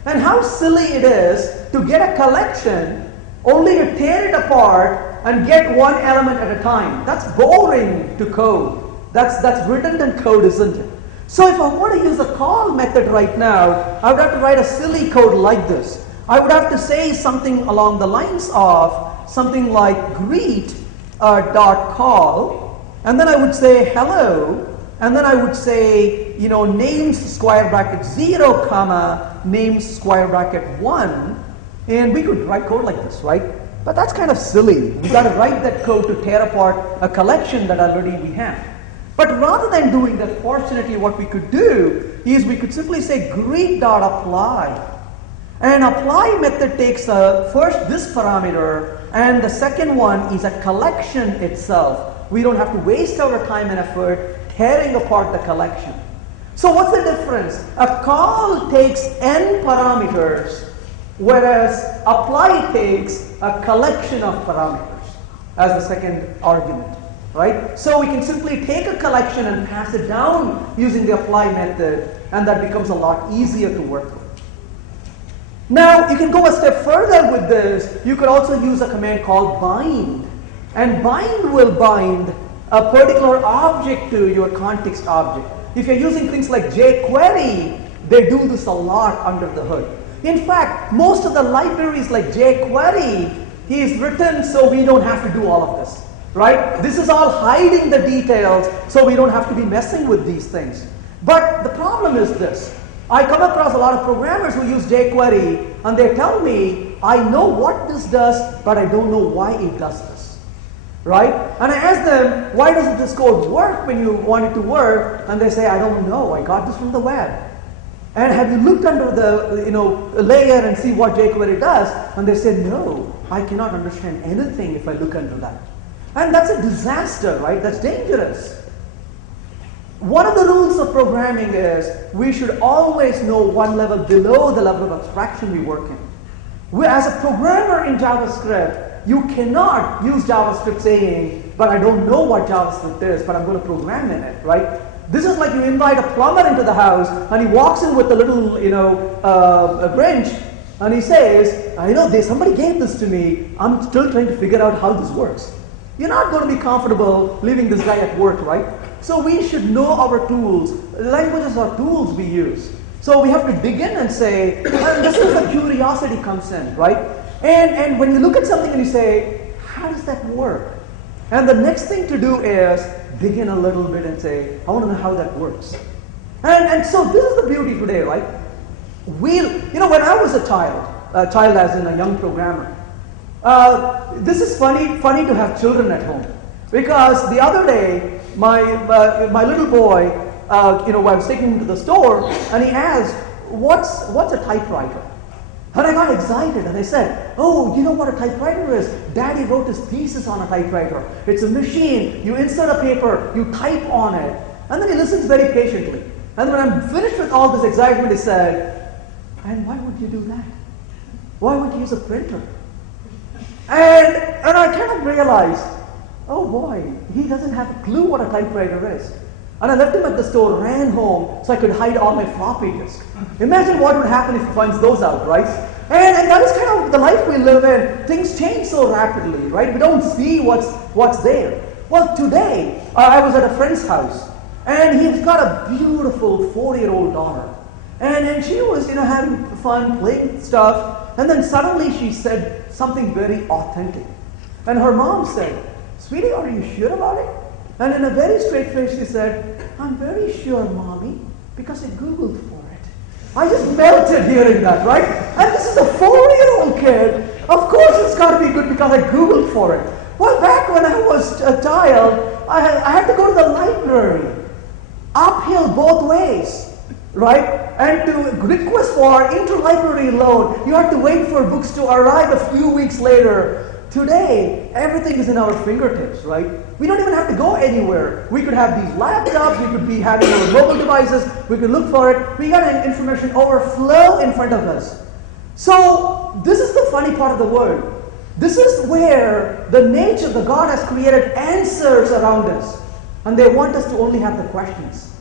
And how silly it is to get a collection only to tear it apart and get one element at a time. That's boring to code. That's redundant code, isn't it? So if I want to use a call method right now, I would have to write a silly code like this. I would have to say something along the lines of something like greet dot call, and then I would say hello, and then I would say, you know, names square bracket 0 comma names square bracket 1, and we could write code like this, right? But that's kind of silly. We got to write that code to tear apart a collection that already we have. But rather than doing that, fortunately what we could do is we could simply say greet.apply. And apply method takes first this parameter, and the second one is a collection itself. We don't have to waste our time and effort tearing apart the collection. So what's the difference? A call takes n parameters, whereas apply takes a collection of parameters as the second argument. Right? So we can simply take a collection and pass it down using the apply method, and that becomes a lot easier to work with. Now, you can go a step further with this. You could also use a command called bind. And bind will bind a particular object to your context object. If you're using things like jQuery, they do this a lot under the hood. In fact, most of the libraries like jQuery is written so we don't have to do all of this. right? This is all hiding the details so we don't have to be messing with these things. But the problem is this. I come across a lot of programmers who use jQuery and they tell me, I know what this does, but I don't know why it does this, right? And I ask them, why doesn't this code work when you want it to work? And they say, I don't know, I got this from the web. And have you looked under the layer and see what jQuery does? And they say, no, I cannot understand anything if I look under that. And that's a disaster, right? That's dangerous. One of the rules of programming is we should always know one level below the level of abstraction we work in. As a programmer in JavaScript, you cannot use JavaScript saying, but I don't know what JavaScript is, but I'm going to program in it, right? This is like you invite a plumber into the house and he walks in with a little, a wrench and he says, I know somebody gave this to me, I'm still trying to figure out how this works. You're not going to be comfortable leaving this guy at work, right? So we should know our tools. Languages are tools we use. So we have to dig in and say, and this is where curiosity comes in, right? And when you look at something and you say, how does that work? And the next thing to do is dig in a little bit and say, I want to know how that works. And so this is the beauty today, right? When I was a child as in a young programmer, this is funny to have children at home. Because the other day, my little boy, I was taking him to the store, and he asked, what's a typewriter? And I got excited, and I said, oh, you know what a typewriter is? Daddy wrote his thesis on a typewriter. It's a machine. You insert a paper, you type on it. And then he listens very patiently. And when I'm finished with all this excitement, he said, and why would you do that? Why would you use a printer? And I kind of realized, oh boy, he doesn't have a clue what a typewriter is. And I left him at the store, ran home, so I could hide all my floppy disks. Imagine what would happen if he finds those out, right? And that is kind of the life we live in. Things change so rapidly, right? We don't see what's there. Well, today, I was at a friend's house, and he's got a beautiful 4-year-old daughter. And she was, having fun, playing stuff, and then suddenly she said something very authentic. And her mom said, sweetie, are you sure about it? And in a very straight face, she said, I'm very sure, Mommy, because I Googled for it. I just melted hearing that, right? And this is a 4-year-old kid. Of course it's got to be good because I Googled for it. Well, back when I was a child, I had to go to the library, uphill both ways, right? And to request for interlibrary loan, you have to wait for books to arrive a few weeks later. Today, everything is in our fingertips, right? We don't even have to go anywhere. We could have these laptops, we could be having our mobile devices, we could look for it. We got an information overflow in front of us. So, this is the funny part of the world. This is where the nature, the God has created answers around us. And they want us to only have the questions.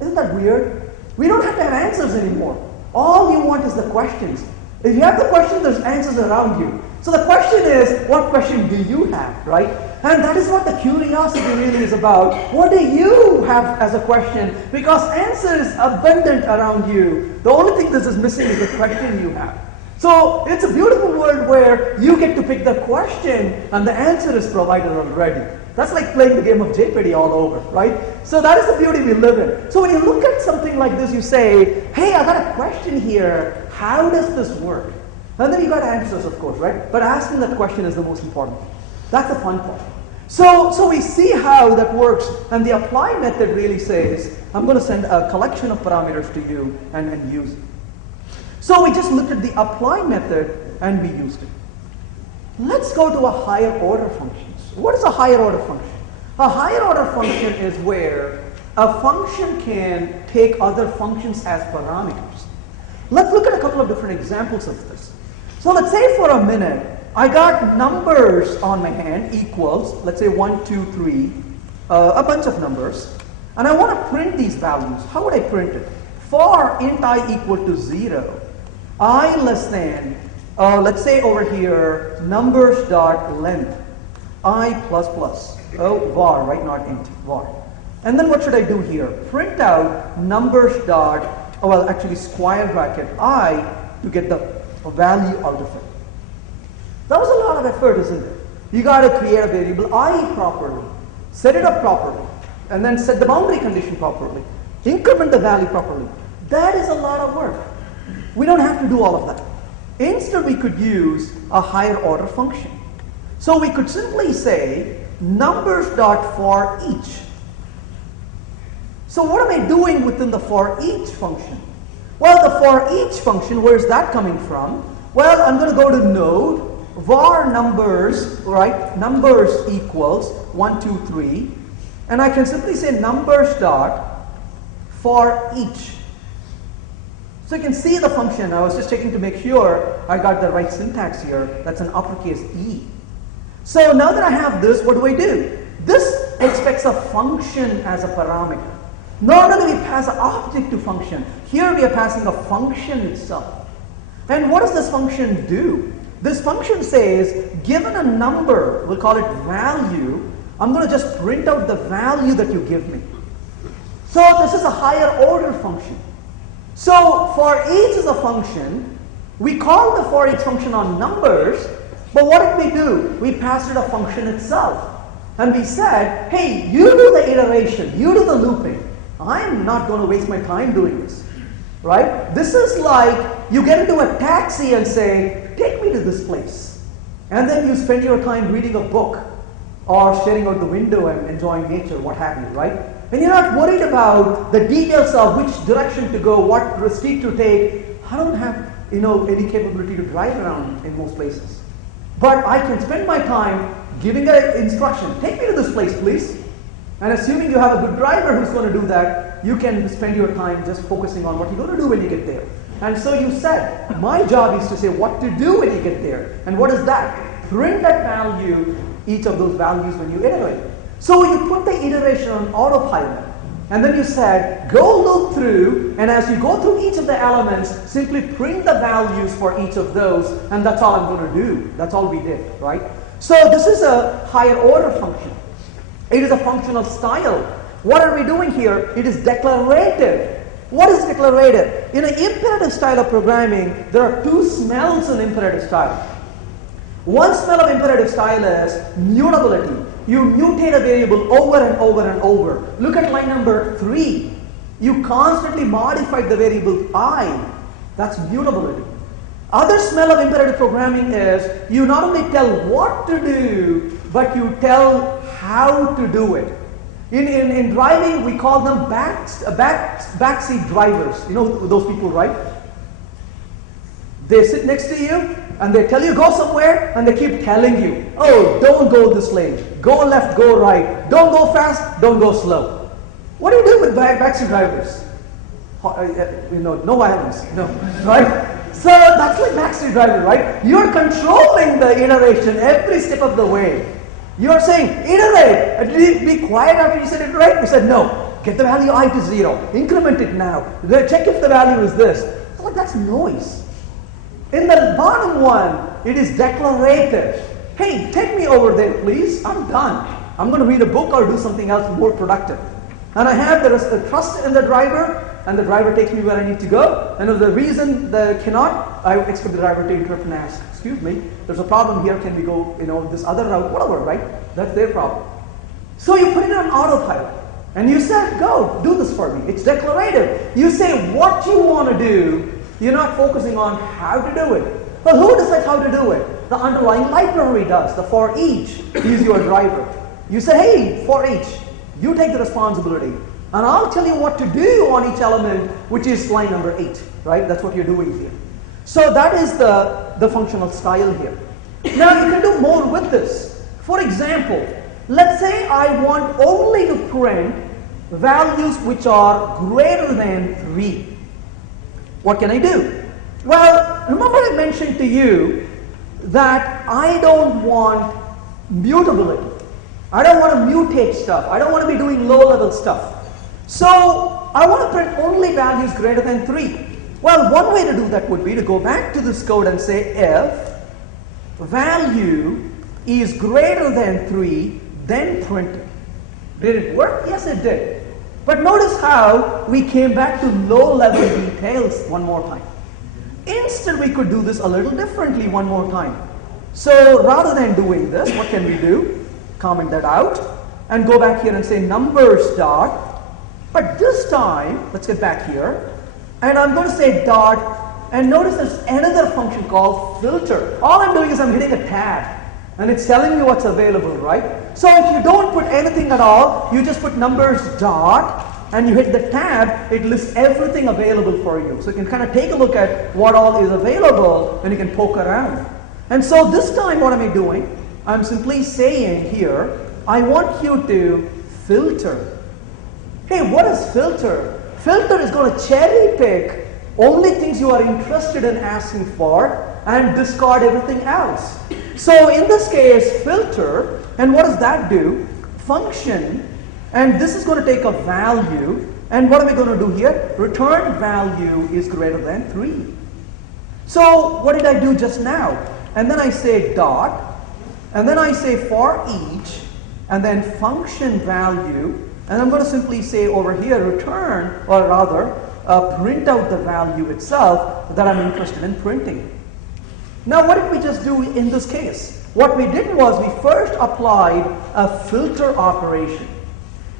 Isn't that weird? We don't have to have answers anymore. All you want is the questions. If you have the questions, there's answers around you. So the question is, what question do you have, right? And that is what the curiosity really is about. What do you have as a question? Because answer is abundant around you. The only thing that is missing is the question you have. So it's a beautiful world where you get to pick the question and the answer is provided already. That's like playing the game of Jeopardy all over, right? So that is the beauty we live in. So when you look at something like this, you say, hey, I got a question here. How does this work? And then you got answers, of course, right? But asking that question is the most important. That's the fun part. So we see how that works, and the apply method really says, I'm going to send a collection of parameters to you and use it. So we just looked at the apply method and we used it. Let's go to a higher order functions. What is a higher order function? A higher order function is where a function can take other functions as parameters. Let's look at a couple of different examples of this. So let's say for a minute, I got numbers on my hand, equals, let's say 1, 2, 3, a bunch of numbers, and I want to print these values. How would I print it? For int I equal to 0, I less than, let's say over here, numbers dot length, I plus plus, var, right, not int, var. And then what should I do here? Print out numbers dot, well actually square bracket I to get the value out of it. That was a lot of effort, isn't it? You got to create a variable I properly, set it up properly, and then set the boundary condition properly, increment the value properly. That is a lot of work. We don't have to do all of that. Instead, we could use a higher order function. So we could simply say numbers.forEach. So what am I doing within the forEach function? Well, the forEach function, where is that coming from? Well, I'm going to go to node, var numbers, right? Numbers equals 1, 2, 3. And I can simply say numbers dot for each. So you can see the function. I was just checking to make sure I got the right syntax here. That's an uppercase E. So now that I have this, what do? This expects a function as a parameter. Normally we pass an object to function. Here we are passing a function itself. And what does this function do? This function says, given a number, we'll call it value, I'm going to just print out the value that you give me. So this is a higher order function. So for each is a function. We call the for each function on numbers, but what did we do? We passed it a function itself. And we said, hey, you do the iteration, you do the looping. I'm not going to waste my time doing this. Right? This is like you get into a taxi and say, take me to this place. And then you spend your time reading a book or staring out the window and enjoying nature, what have you, right? And you're not worried about the details of which direction to go, what street to take. I don't have, any capability to drive around in most places. But I can spend my time giving an instruction. Take me to this place, please. And assuming you have a good driver who's going to do that, you can spend your time just focusing on what you're going to do when you get there. And so you said, my job is to say what to do when you get there. And what is that? Print that value, each of those values when you iterate. So you put the iteration on autopilot. And then you said, go loop through, and as you go through each of the elements, simply print the values for each of those, and that's all I'm going to do. That's all we did, right? So this is a higher order function. It is a functional style. What are we doing here? It is declarative. What is declarative? In an imperative style of programming, there are two smells in imperative style. One smell of imperative style is mutability. You mutate a variable over and over and over. Look at line number 3. You constantly modified the variable I. That's mutability. Other smell of imperative programming is you not only tell what to do, but you tell how to do it. In driving, we call them backseat drivers. You know those people, right? They sit next to you and they tell you go somewhere and they keep telling you, oh, don't go this lane. Go left, go right. Don't go fast, don't go slow. What do you do with backseat drivers? No violence, no, right? So that's like backseat driver, right? You're controlling the iteration every step of the way. You're saying, iterate, be quiet after you said iterate. We said, no, get the value I to 0, increment it now, check if the value is this. It's like, that's noise. In the bottom one, it is declarative. Hey, take me over there, please. I'm done. I'm going to read a book or do something else more productive. And I have the trust in the driver, and the driver takes me where I need to go. And if the reason they cannot, I expect the driver to interrupt and ask, excuse me, there's a problem here, can we go, this other route, whatever, right? That's their problem. So you put it on autopilot, and you said, go, do this for me. It's declarative. You say what you want to do. You're not focusing on how to do it. Well, who decides how to do it? The underlying library does. The for each is your driver. You say, hey, for each, you take the responsibility. And I'll tell you what to do on each element, which is line number 8, right? That's what you're doing here. So that is the functional style here. Now you can do more with this. For example, let's say I want only to print values which are greater than 3. What can I do? Well, remember I mentioned to you that I don't want mutability. I don't want to mutate stuff. I don't want to be doing low-level stuff. So I want to print only values greater than 3. Well, one way to do that would be to go back to this code and say if value is greater than 3, then print it. Did it work? Yes, it did. But notice how we came back to low-level details one more time. Instead, we could do this a little differently one more time. So rather than doing this, what can we do? Comment that out and go back here and say numbers dot. But this time, let's get back here, and I'm going to say dot, and notice there's another function called filter. All I'm doing is I'm hitting a tab, and it's telling me what's available, right? So if you don't put anything at all, you just put numbers dot, and you hit the tab, it lists everything available for you. So you can kind of take a look at what all is available, and you can poke around. And so this time, what am I doing? I'm simply saying here, I want you to filter. Hey, what is filter? Filter is going to cherry pick only things you are interested in asking for and discard everything else. So in this case, filter, and what does that do? Function, and this is going to take a value, and what am I going to do here? Return value is greater than 3. So what did I do just now? And then I say dot, and then I say for each, and then function value, and I'm going to simply say over here return, or rather print out the value itself that I'm interested in printing. Now what did we just do in this case? What we did was we first applied a filter operation.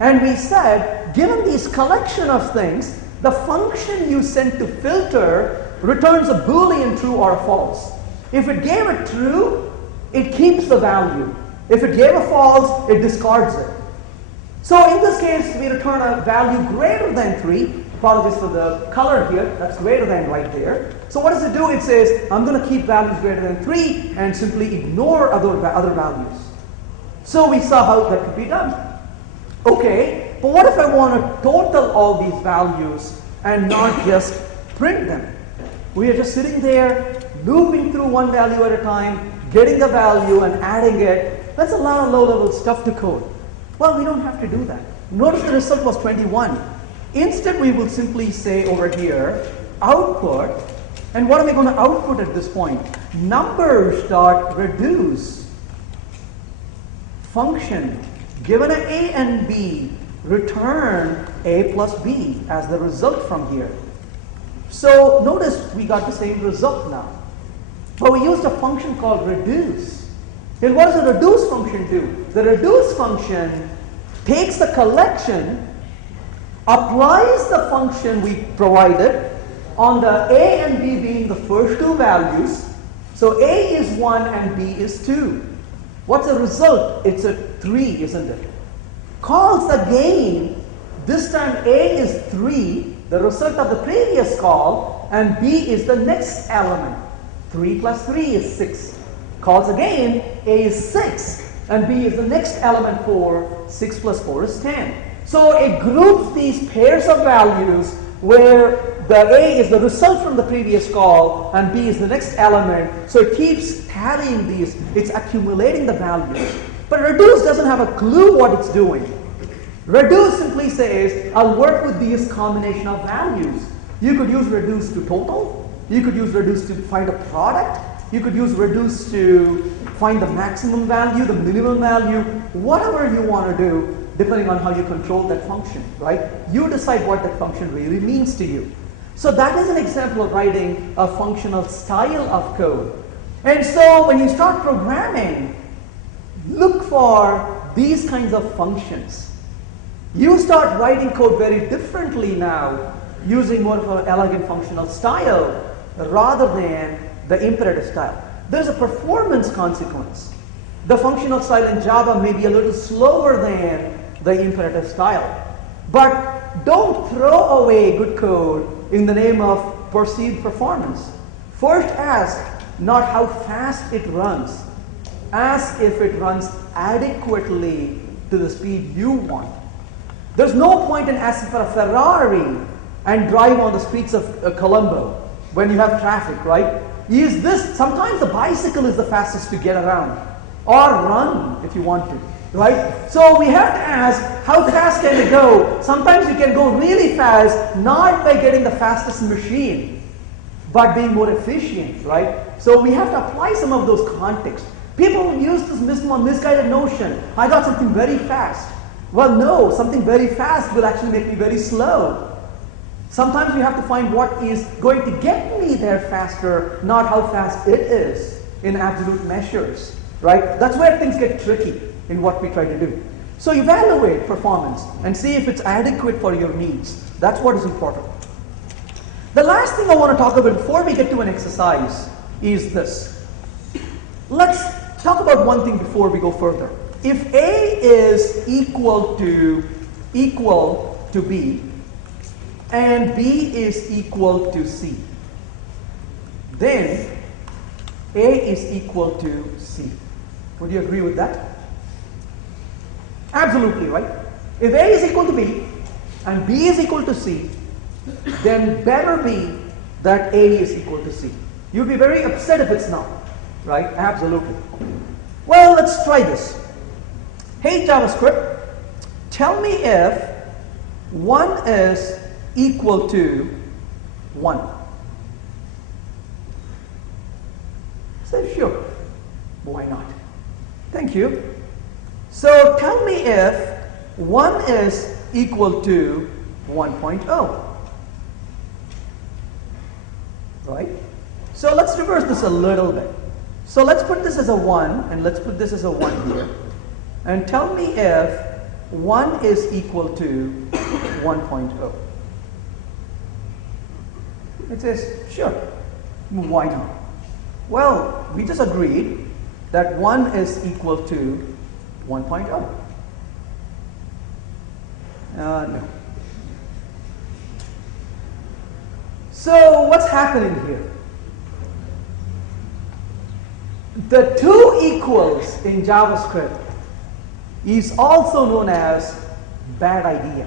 And we said, given these collection of things, the function you sent to filter returns a Boolean true or false. If it gave a true, it keeps the value. If it gave a false, it discards it. So in this case, we return a value greater than 3. Apologies for the color here. That's greater than right there. So what does it do? It says, I'm going to keep values greater than 3 and simply ignore other values. So we saw how that could be done. Okay, but what if I want to total all these values and not just print them? We are just sitting there, looping through one value at a time, getting the value and adding it. That's a lot of low-level stuff to code. Well, we don't have to do that. Notice the result was 21. Instead, we will simply say over here, output, and what am I going to output at this point? Numbers.reduce function, given an A and B, return A plus B as the result from here. So notice we got the same result now. But we used a function called reduce. And what does the reduce function do? The reduce function takes the collection, applies the function we provided on the A and B being the first two values. So A is 1 and B is 2. What's the result? It's a 3, isn't it? Calls again. This time A is 3, the result of the previous call, and B is the next element. 3 plus 3 is 6. Calls again, A is 6, and B is the next element 4. 6 plus 4 is 10. So it groups these pairs of values where the A is the result from the previous call and B is the next element. So it keeps tallying these, it's accumulating the values. But reduce doesn't have a clue what it's doing. Reduce simply says, I'll work with these combination of values. You could use reduce to total. You could use reduce to find a product. You could use reduce to find the maximum value, the minimum value, whatever you want to do, depending on how you control that function, right? You decide what that function really means to you. So that is an example of writing a functional style of code. And so when you start programming, look for these kinds of functions. You start writing code very differently now, using more of an elegant functional style rather than the imperative style. There's a performance consequence. The functional style in Java may be a little slower than the imperative style. But don't throw away good code in the name of perceived performance. First ask not how fast it runs. Ask if it runs adequately to the speed you want. There's no point in asking for a Ferrari and drive on the streets of Colombo when you have traffic, right? Use this. Sometimes the bicycle is the fastest to get around, or run if you want to, right? So we have to ask, how fast can it go? Sometimes you can go really fast, not by getting the fastest machine, but being more efficient, right? So we have to apply some of those contexts. People use this misguided notion, I got something very fast. Well, no, something very fast will actually make me very slow. Sometimes we have to find what is going to get me there faster, not how fast it is. in absolute measures, right? That's where things get tricky in what we try to do. So evaluate performance and see if it's adequate for your needs. That's what is important. The last thing I want to talk about before we get to an exercise is this. Let's talk about one thing before we go further. If A is equal to B and B is equal to C, then A is equal to C. Would you agree with that? Absolutely, right? If A is equal to B and B is equal to C, then better be that A is equal to C. You'd be very upset if it's not, right? Absolutely. Well, let's try this. Hey JavaScript, tell me if 1 is equal to 1. Say sure. Why not? Thank you. So tell me if 1 is equal to 1.0. Right? So let's reverse this a little bit. So let's put this as a 1 and let's put this as a 1 here. And tell me if 1 is equal to 1.0. It says, sure. Why not? Well, we just agreed that 1 is equal to 1.0. No. So what's happening here? The two equals in JavaScript is also known as bad idea.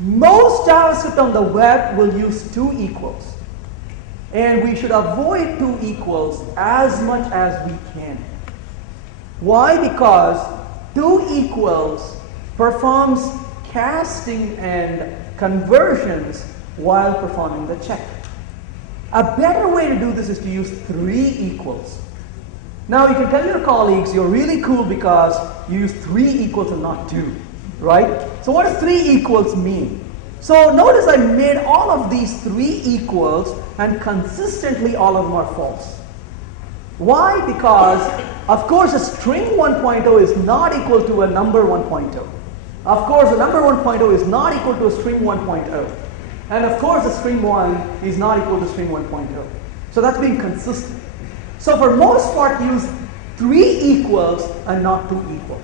Most JavaScript on the web will use two equals. And we should avoid two equals as much as we can. Why? Because two equals performs casting and conversions while performing the check. A better way to do this is to use three equals. Now you can tell your colleagues you're really cool because you use three equals and not two, right? So what does three equals mean? So notice I made all of these three equals and consistently all of them are false. Why? Because of course a string 1.0 is not equal to a number 1.0. Of course a number 1.0 is not equal to a string 1.0. And of course a string 1 is not equal to string 1.0. So that's being consistent. So for most part use three equals and not two equal.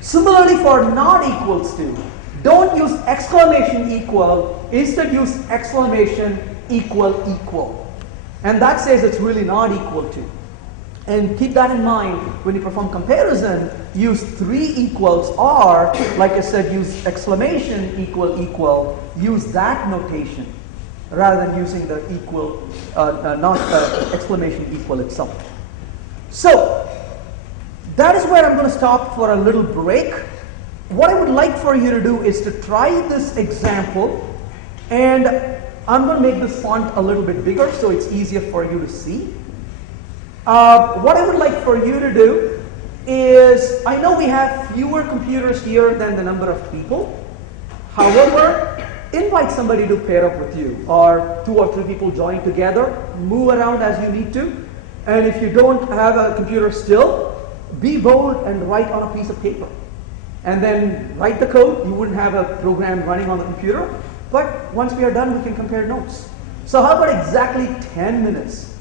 Similarly for not equals to, don't use exclamation equal, instead use exclamation equal equal. And that says it's really not equal to. And keep that in mind when you perform comparison, use three equals or, like I said, use exclamation equal equal, use that notation rather than using the equal, not exclamation equal itself. So, that is where I'm going to stop for a little break. What I would like for you to do is to try this example, and I'm going to make this font a little bit bigger so it's easier for you to see. What I would like for you to do is, I know we have fewer computers here than the number of people. However, invite somebody to pair up with you, or 2 or 3 people join together, move around as you need to. And if you don't have a computer still, be bold and write on a piece of paper. And then write the code. You wouldn't have a program running on the computer. But once we are done, we can compare notes. So how about exactly 10 minutes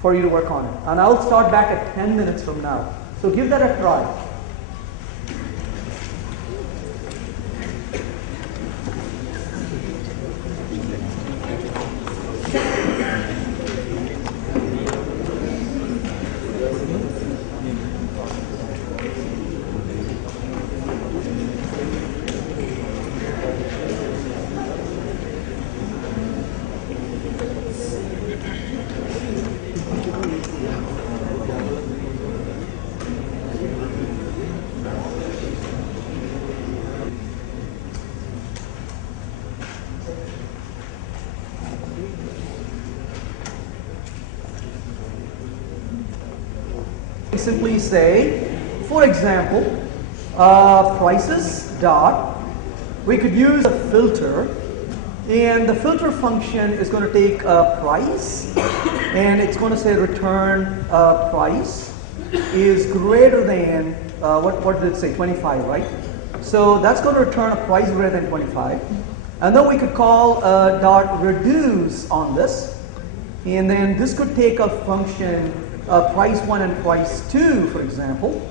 for you to work on it? And I'll start back at 10 minutes from now. So give that a try. Simply say, for example, prices dot, we could use a filter And the filter function is going to take price, and it's going to say return price is greater than, what did it say, 25, right? So that's going to return a price greater than 25. And then we could call dot reduce on this. And then this could take a function price 1 and price 2, for example.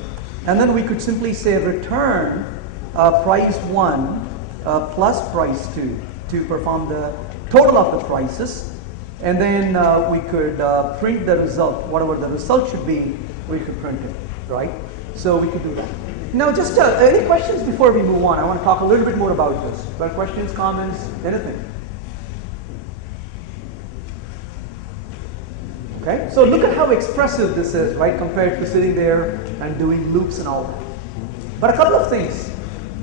And then we could simply say return price 1 plus price 2 to perform the total of the prices. And then we could print the result. Whatever the result should be, we could print it, right? So we could do that. Now, just any questions before we move on? I want to talk a little bit more about this. But questions, comments, anything? Okay, so look at how expressive this is, right, compared to sitting there and doing loops and all that. But a couple of things.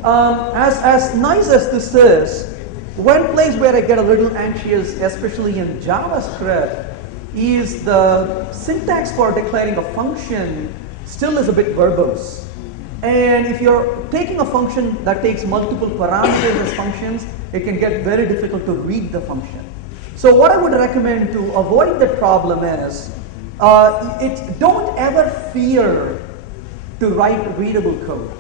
As nice as this is, one place where I get a little anxious, especially in JavaScript, is the syntax for declaring a function still is a bit verbose. And if you're taking a function that takes multiple parameters as functions, it can get very difficult to read the function. So what I would recommend to avoid that problem is, don't ever fear to write readable code.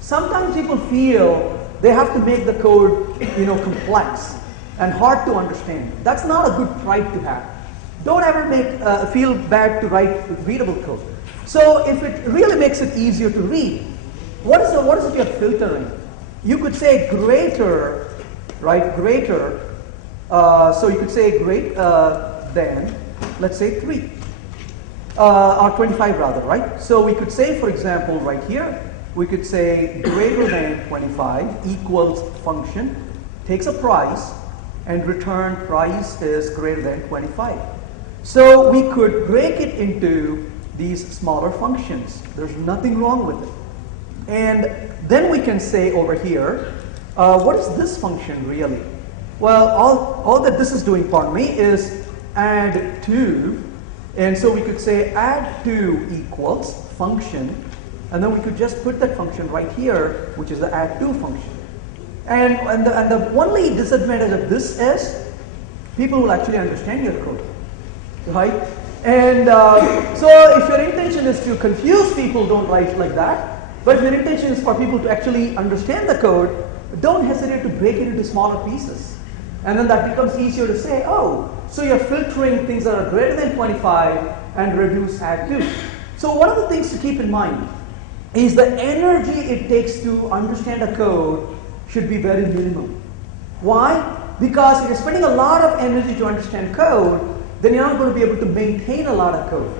Sometimes people feel they have to make the code, complex and hard to understand. That's not a good pride to have. Don't ever feel bad to write readable code. So if it really makes it easier to read, what is it you're filtering? You could say greater, right? Greater. So you could say than, let's say 3. Or 25 rather, right? So we could say, for example, right here, we could say greater than 25 equals function, takes a price, and return price is greater than 25. So we could break it into these smaller functions. There's nothing wrong with it. And then we can say over here, what is this function really? Well, all that this is doing, pardon me, is add to. And so we could say add to equals function. And then we could just put that function right here, which is the add to function. And the only disadvantage of this is people will actually understand your code, right? And so if your intention is to confuse people, don't write like that. But if your intention is for people to actually understand the code, don't hesitate to break it into smaller pieces. And then that becomes easier to say, oh, so you're filtering things that are greater than 25 and reduce add to. So one of the things to keep in mind is the energy it takes to understand a code should be very minimum. Why? Because if you're spending a lot of energy to understand code, then you're not going to be able to maintain a lot of code.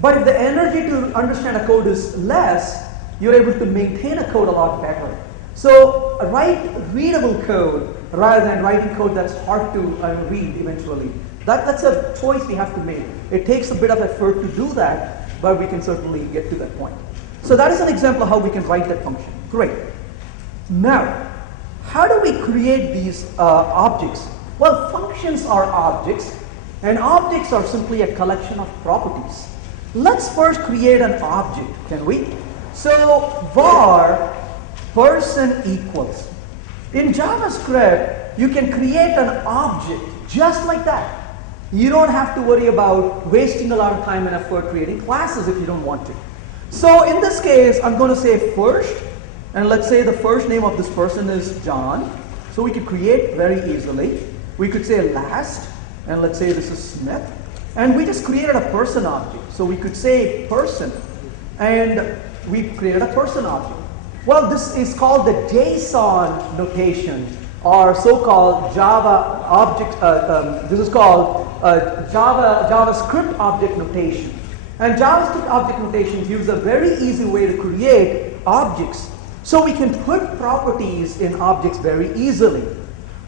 But if the energy to understand a code is less, you're able to maintain a code a lot better. So write readable code rather than writing code that's hard to read eventually. That's a choice we have to make. It takes a bit of effort to do that, but we can certainly get to that point. So that is an example of how we can write that function. Great. Now, how do we create these objects? Well, functions are objects, and objects are simply a collection of properties. Let's first create an object, can we? So var person equals. In JavaScript, you can create an object just like that. You don't have to worry about wasting a lot of time and effort creating classes if you don't want to. So in this case, I'm going to say first, and let's say the first name of this person is John. So we could create very easily. We could say last, and let's say this is Smith. And we just created a person object. So we could say person, and we created a person object. Well, this is called the JSON notation, or so-called Java object. This is called JavaScript object notation. And JavaScript object notation gives a very easy way to create objects. So we can put properties in objects very easily.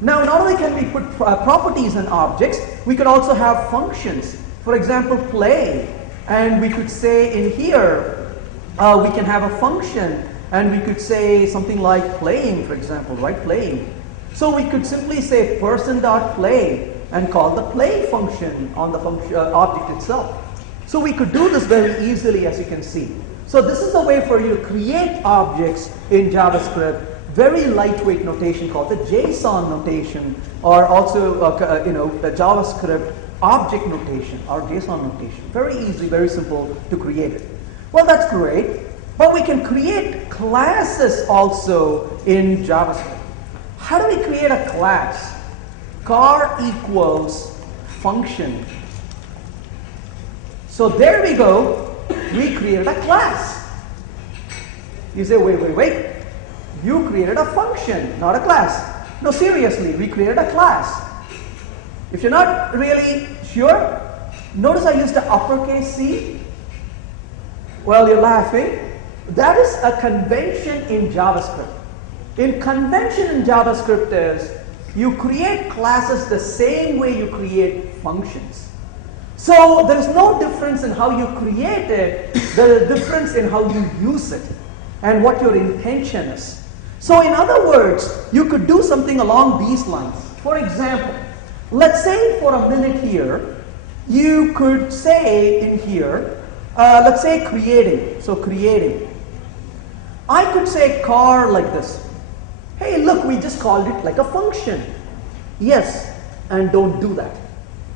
Now, not only can we put properties in objects, we could also have functions. For example, play. And we could say in here, we can have a function, and we could say something like playing, for example, right? Playing. So we could simply say person.play and call the play function on the function object itself. So we could do this very easily, as you can see. So this is a way for you to create objects in JavaScript. very lightweight notation called the JSON notation, or also the JavaScript object notation or JSON notation. Very easy, very simple to create it. Well, that's great, but we can create classes also in JavaScript. How do we create a class? Car equals function. So there we go, we created a class. You say, wait. You created a function, not a class. No, seriously, we created a class. If you're not really sure, notice I used the uppercase C. Well, you're laughing. That is a convention in JavaScript. In convention in JavaScript is you create classes the same way you create functions. So there is no difference in how you create it. There is a difference in how you use it and what your intention is. So in other words, you could do something along these lines. For example, let's say for a minute here, you could say in here, let's say creating. So creating. I could say car like this. Hey, look, we just called it like a function. Yes, and don't do that.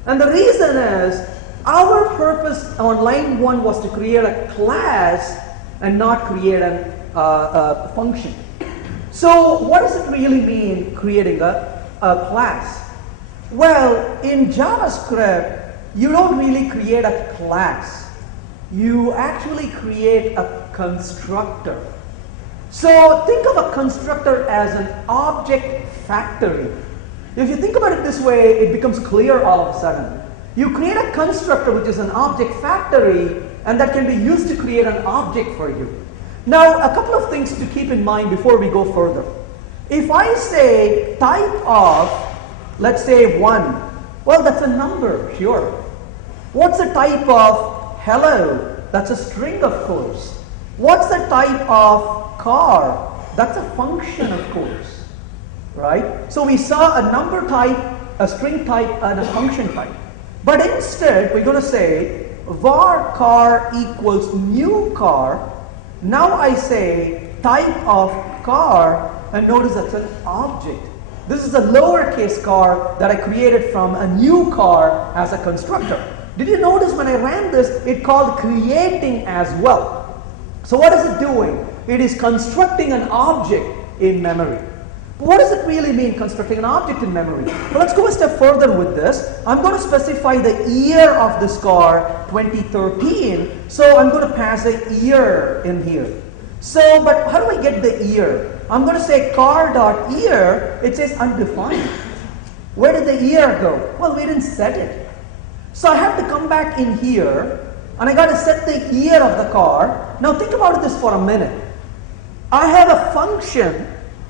And the reason is, our purpose on line 1 was to create a class and not create a function. So what does it really mean creating a class? Well, in JavaScript, you don't really create a class. You actually create a constructor. So think of a constructor as an object factory. If you think about it this way, it becomes clear all of a sudden. You create a constructor which is an object factory, and that can be used to create an object for you. Now, a couple of things to keep in mind before we go further. If I say type of, let's say 1, well, that's a number, sure. What's the type of hello? That's a string, of course. What's the type of car? That's a function, of course, right? So we saw a number type, a string type, and a function type. But instead, we're going to say var car equals new car. Now I say type of car, and notice that's an object. This is a lowercase car that I created from a new car as a constructor. Did you notice when I ran this, it called creating as well. So what is it doing? It is constructing an object in memory. What does it really mean, constructing an object in memory? Well, let's go a step further with this. I'm going to specify the year of this car, 2013. So I'm going to pass a year in here. So, but how do I get the year? I'm going to say car.year. It says undefined. Where did the year go? Well, we didn't set it. So I have to come back in here, and I got to set the year of the car. Now think about this for a minute. I have a function,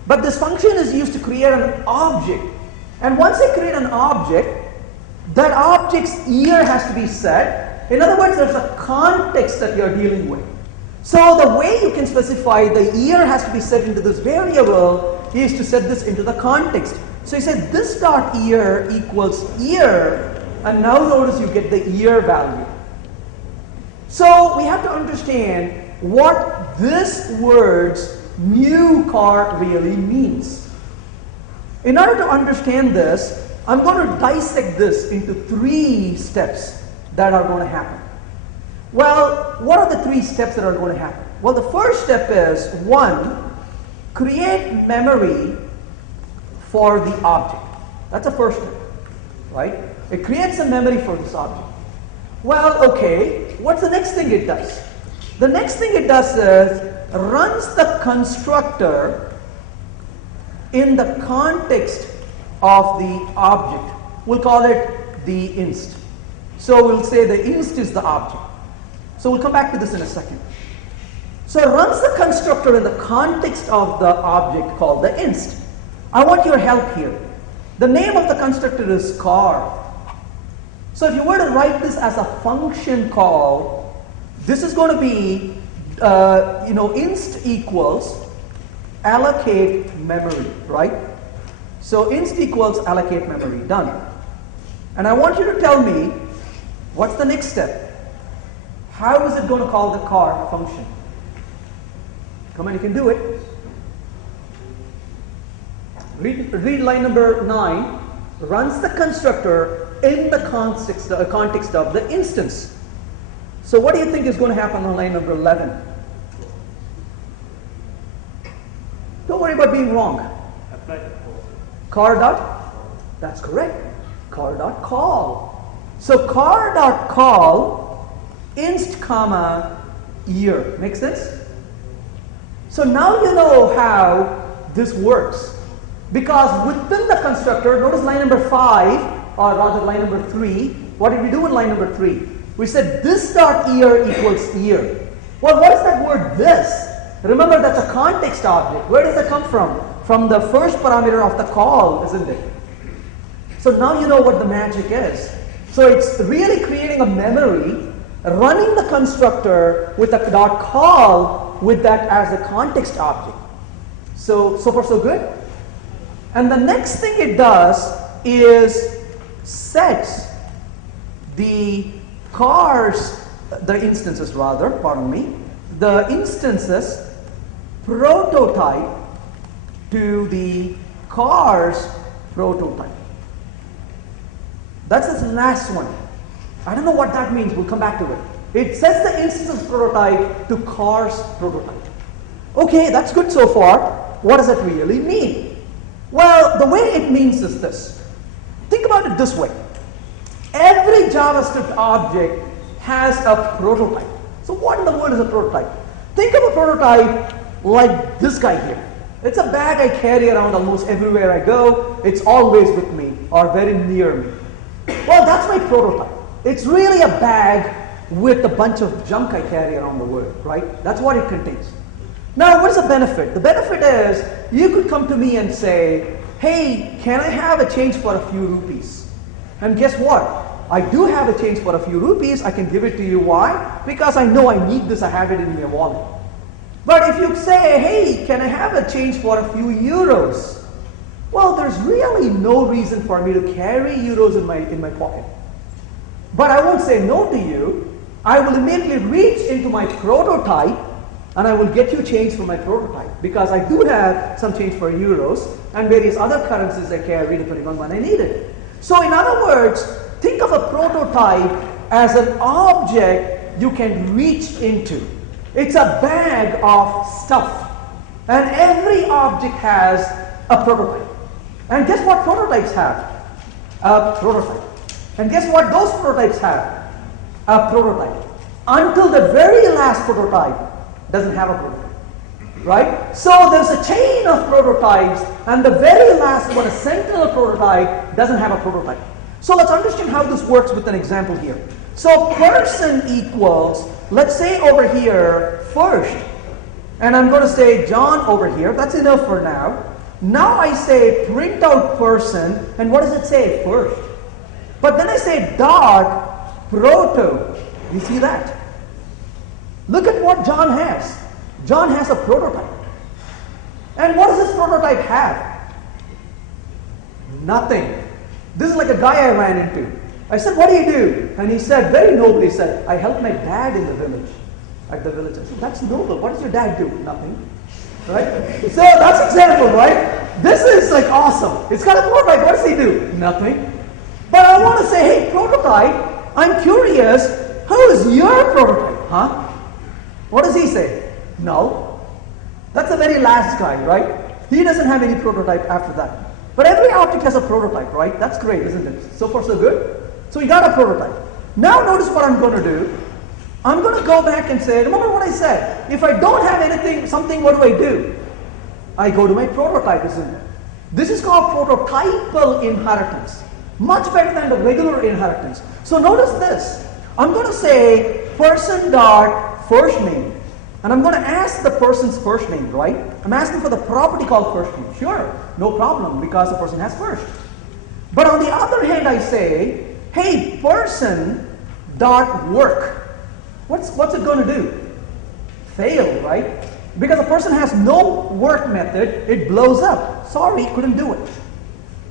but this function is used to create an object. And once I create an object, that object's year has to be set. In other words, there's a context that you're dealing with. So the way you can specify the year has to be set into this variable is to set this into the context. So you say this dot year equals year, and now notice you get the year value. So we have to understand what this word's new car really means. In order to understand this, I'm going to dissect this into 3 steps that are going to happen. Well, what are the 3 steps that are going to happen? Well, the first step is 1, create memory for the object. That's the first step, right? It creates a memory for this object. Well, okay, what's the next thing it does? The next thing it does is runs the constructor in the context of the object. We'll call it the inst. So we'll say the inst is the object. So we'll come back to this in a second. So it runs the constructor in the context of the object called the inst. I want your help here. The name of the constructor is car. So if you were to write this as a function call, this is going to be, inst equals allocate memory, right? So inst equals allocate memory, done. And I want you to tell me, what's the next step? How is it going to call the car function? Come on, you can do it. Read line number 9. Runs the constructor in the context of the instance. So what do you think is going to happen on line number 11? Don't worry about being wrong. Car dot, that's correct. Car dot call. So car dot call, inst comma year. Make sense? So now you know how this works. Because within the constructor, notice line number 5, or rather line number 3. What did we do in line number 3? We said this dot year equals year. Well, what is that word this? Remember, that's a context object. Where does that come from? From the first parameter of the call, isn't it? So now you know what the magic is. So it's really creating a memory, running the constructor with a dot call with that as a context object. So far so good? And the next thing it does is sets the cars, the instances rather, pardon me, the instances prototype to the cars prototype. That's the last one. I don't know what that means, we'll come back to it. It sets the instances prototype to cars prototype. Okay, that's good so far. What does that really mean? Well, the way it means is this. Think about it this way. Every JavaScript object has a prototype. So what in the world is a prototype? Think of a prototype like this guy here. It's a bag I carry around almost everywhere I go. It's always with me or very near me. Well, that's my prototype. It's really a bag with a bunch of junk I carry around the world, right? That's what it contains. Now, what is the benefit? The benefit is you could come to me and say, hey, can I have a change for a few rupees? And guess what? I do have a change for a few rupees. I can give it to you. Why? Because I know I need this. I have it in my wallet. But if you say, hey, can I have a change for a few euros? Well, there's really no reason for me to carry euros in my pocket. But I won't say no to you. I will immediately reach into my prototype and I will get you change for my prototype because I do have some change for euros and various other currencies I carry depending on when I need it. So in other words, think of a prototype as an object you can reach into. It's a bag of stuff. And every object has a prototype. And guess what prototypes have? A prototype. And guess what those prototypes have? A prototype. Until the very last prototype doesn't have a prototype. Right? So there's a chain of prototypes and the very last one, a sentinel prototype, doesn't have a prototype. So let's understand how this works with an example here. So person equals, let's say over here, first. And I'm going to say John over here. That's enough for now. Now I say print out person. And what does it say? First. But then I say dot proto. You see that? Look at what John has. John has a prototype. And what does this prototype have? Nothing. This is like a guy I ran into. I said, what do you do? And he said, very nobly said, I help my dad in the village. At the village. I said, that's noble. What does your dad do? Nothing. Right? So that's example, right? This is like awesome. It's got a prototype. What does he do? Nothing. But I want to say, hey, prototype, I'm curious, who is your prototype? Huh? What does he say? No. That's the very last guy, right? He doesn't have any prototype after that. But every object has a prototype, right? That's great, isn't it? So far, so good. So we got a prototype. Now notice what I'm going to do. I'm going to go back and say, remember what I said? If I don't have anything, something, what do? I go to my prototype, isn't it? This is called prototypal inheritance. Much better than the regular inheritance. So notice this. I'm going to say person dot first name. And I'm going to ask the person's first name, right? I'm asking for the property called first name. Sure, no problem, because the person has first. But on the other hand, I say, hey, person dot work. What's it going to do? Fail, right? Because the person has no work method, it blows up. Sorry, couldn't do it.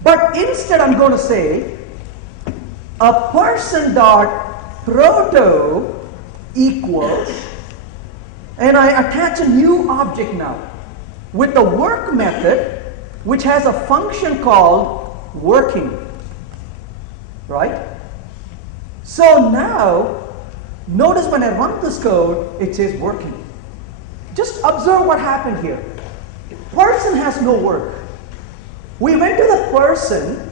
But instead, I'm going to say, a person dot proto equals, and I attach a new object now with the work method, which has a function called working, right? So now, notice when I run this code, it says working. Just observe what happened here. Person has no work. We went to the person,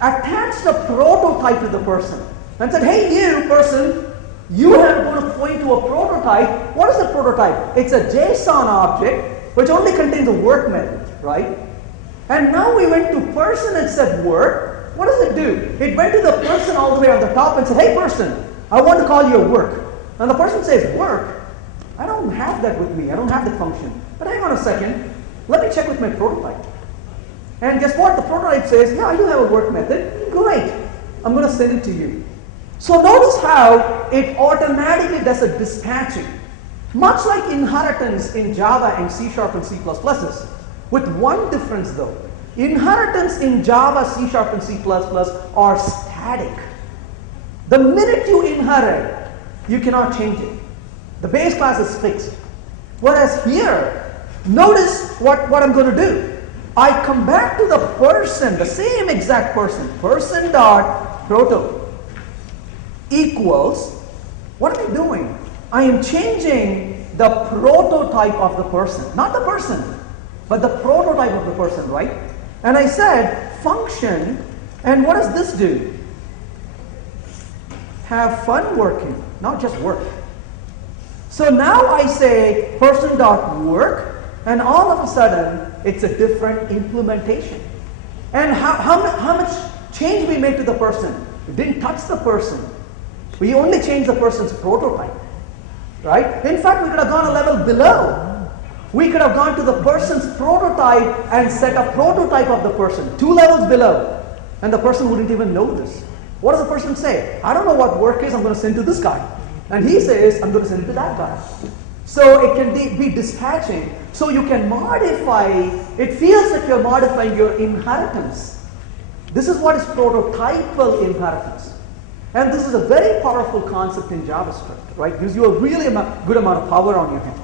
attached a prototype to the person, and said, hey, you person, you are going to point to a prototype. What is a prototype? It's a JSON object which only contains a work method, right? And now we went to person and said work. What does it do? It went to the person all the way on the top and said, hey person, I want to call you work. And the person says, work? I don't have that with me. I don't have that function. But hang on a second. Let me check with my prototype. And guess what? The prototype says, yeah, I do have a work method. Great. I'm going to send it to you. So notice how it automatically does a dispatching. Much like inheritance in Java and C# and C++, with one difference though. Inheritance in Java, C# and C++ are static. The minute you inherit, you cannot change it. The base class is fixed. Whereas here, notice what I'm going to do. I come back to the person, the same exact person, person.proto equals, what am I doing? I am changing the prototype of the person, not the person, but the prototype of the person, right? And I said function, and what does this do? Have fun working, not just work. So now I say person.work, and all of a sudden it's a different implementation. And how much change we made to the person? We didn't touch the person. We only changed the person's prototype, right? In fact, we could have gone a level below. We could have gone to the person's prototype and set a prototype of the person, 2 levels below, and the person wouldn't even know this. What does the person say? I don't know what work is, I'm going to send to this guy. And he says, I'm going to send it to that guy. So it can be dispatching. So you can modify, it feels like you're modifying your inheritance. This is what is prototypal inheritance. And this is a very powerful concept in JavaScript, right? Gives you a really good amount of power on your hand.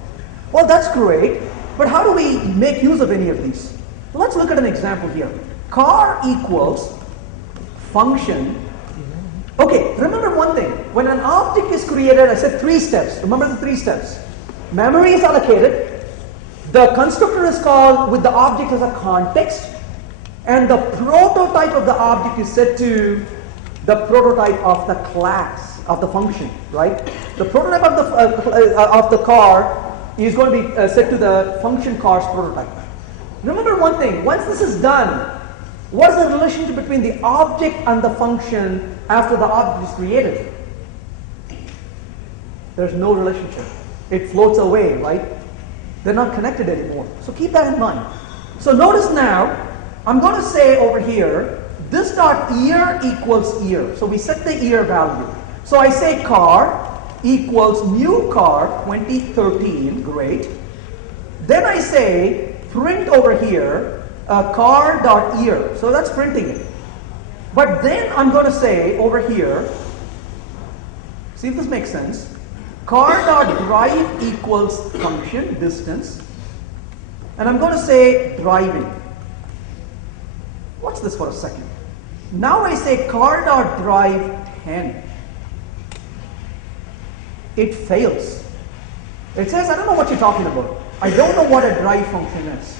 Well, that's great, but how do we make use of any of these? Well, let's look at an example here. Car equals function. Okay, remember one thing. When an object is created, I said 3 steps. Remember the 3 steps. Memory is allocated. The constructor is called with the object as a context. And the prototype of the object is set to the prototype of the class, of the function, right? The prototype of the car is going to be set to the function car's prototype. Remember one thing, once this is done, what is the relationship between the object and the function after the object is created? There's no relationship. It floats away, right? They're not connected anymore. So keep that in mind. So notice now, I'm going to say over here, this dot year equals year. So we set the year value. So I say car equals new car 2013, great. Then I say print over here car dot year. So that's printing it. But then I'm going to say over here, see if this makes sense. Car dot drive equals function distance. And I'm going to say driving. Watch this for a second. Now I say car.drive 10. It fails. It says, I don't know what you're talking about. I don't know what a drive function is.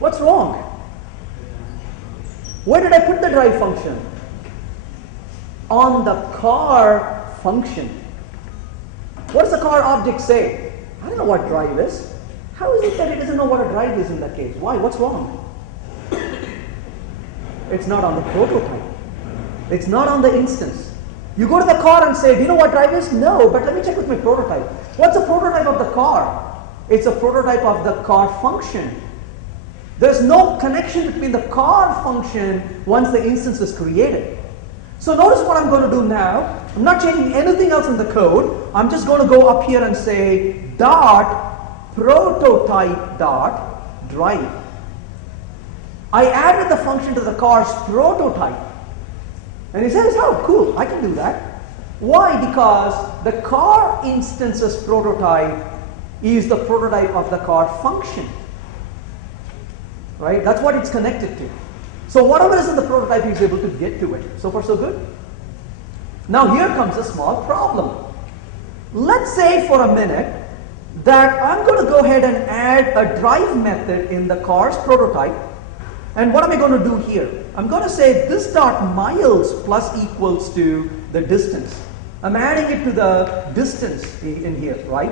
What's wrong? Where did I put the drive function? On the car function. What does the car object say? I don't know what drive is. How is it that it doesn't know what a drive is in that case? Why? What's wrong? It's not on the prototype. It's not on the instance. You go to the car and say, do you know what drive is? No, but let me check with my prototype. What's the prototype of the car? It's a prototype of the car function. There's no connection between the car function once the instance is created. So notice what I'm going to do now. I'm not changing anything else in the code. I'm just going to go up here and say dot prototype dot drive. I added the function to the car's prototype. And he says, oh, cool, I can do that. Why? Because the car instance's prototype is the prototype of the car function. right? That's what it's connected to. So whatever is in the prototype, he's able to get to it. So far, so good. Now here comes a small problem. Let's say for a minute that I'm going to go ahead and add a drive method in the car's prototype. And what am I going to do here? I'm going to say this dot miles plus equals to the distance. I'm adding it to the distance in here, right?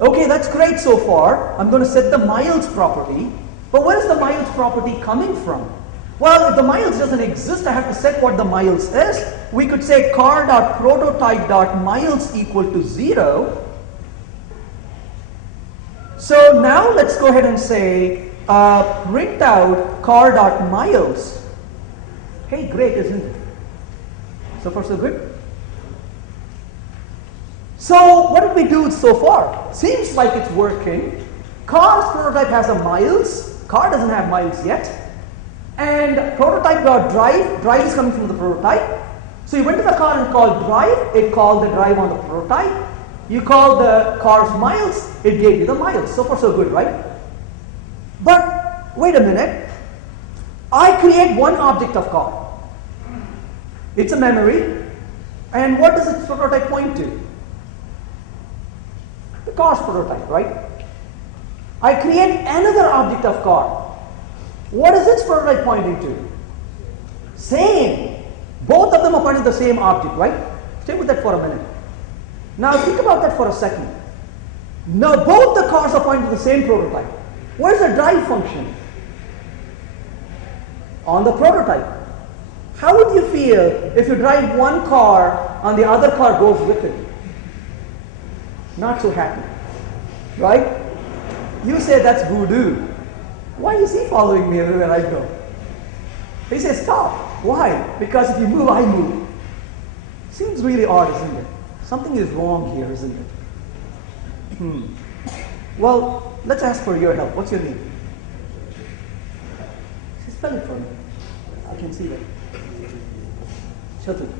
Okay, that's great so far. I'm going to set the miles property. But where is the miles property coming from? Well, if the miles doesn't exist, I have to set what the miles is. We could say car.prototype.miles equal to 0. So now let's go ahead and say print out car.miles. Hey, great, isn't it? So far, so good. So what did we do so far? Seems like it's working. Car's prototype has a miles. Car doesn't have miles yet. And prototype.drive, drive is coming from the prototype. So you went to the car and called drive, it called the drive on the prototype. You called the car's miles, it gave you the miles. So far so good, right? But wait a minute. I create one object of car. It's a memory. And what does its prototype point to? The car's prototype, right? I create another object of car. What is its prototype pointing to? Same. Both of them are pointing to the same object, right? Stay with that for a minute. Now think about that for a second. Now both the cars are pointing to the same prototype. Where's the drive function? On the prototype. How would you feel if you drive one car and the other car goes with it? Not so happy, right? You say that's voodoo. Why is he following me everywhere I go? He says stop. Why? Because if you move, I move. Seems really odd, isn't it? Something is wrong here, isn't it? Well, let's ask for your help. What's your name? Spell it for me. I can see that. Shelton.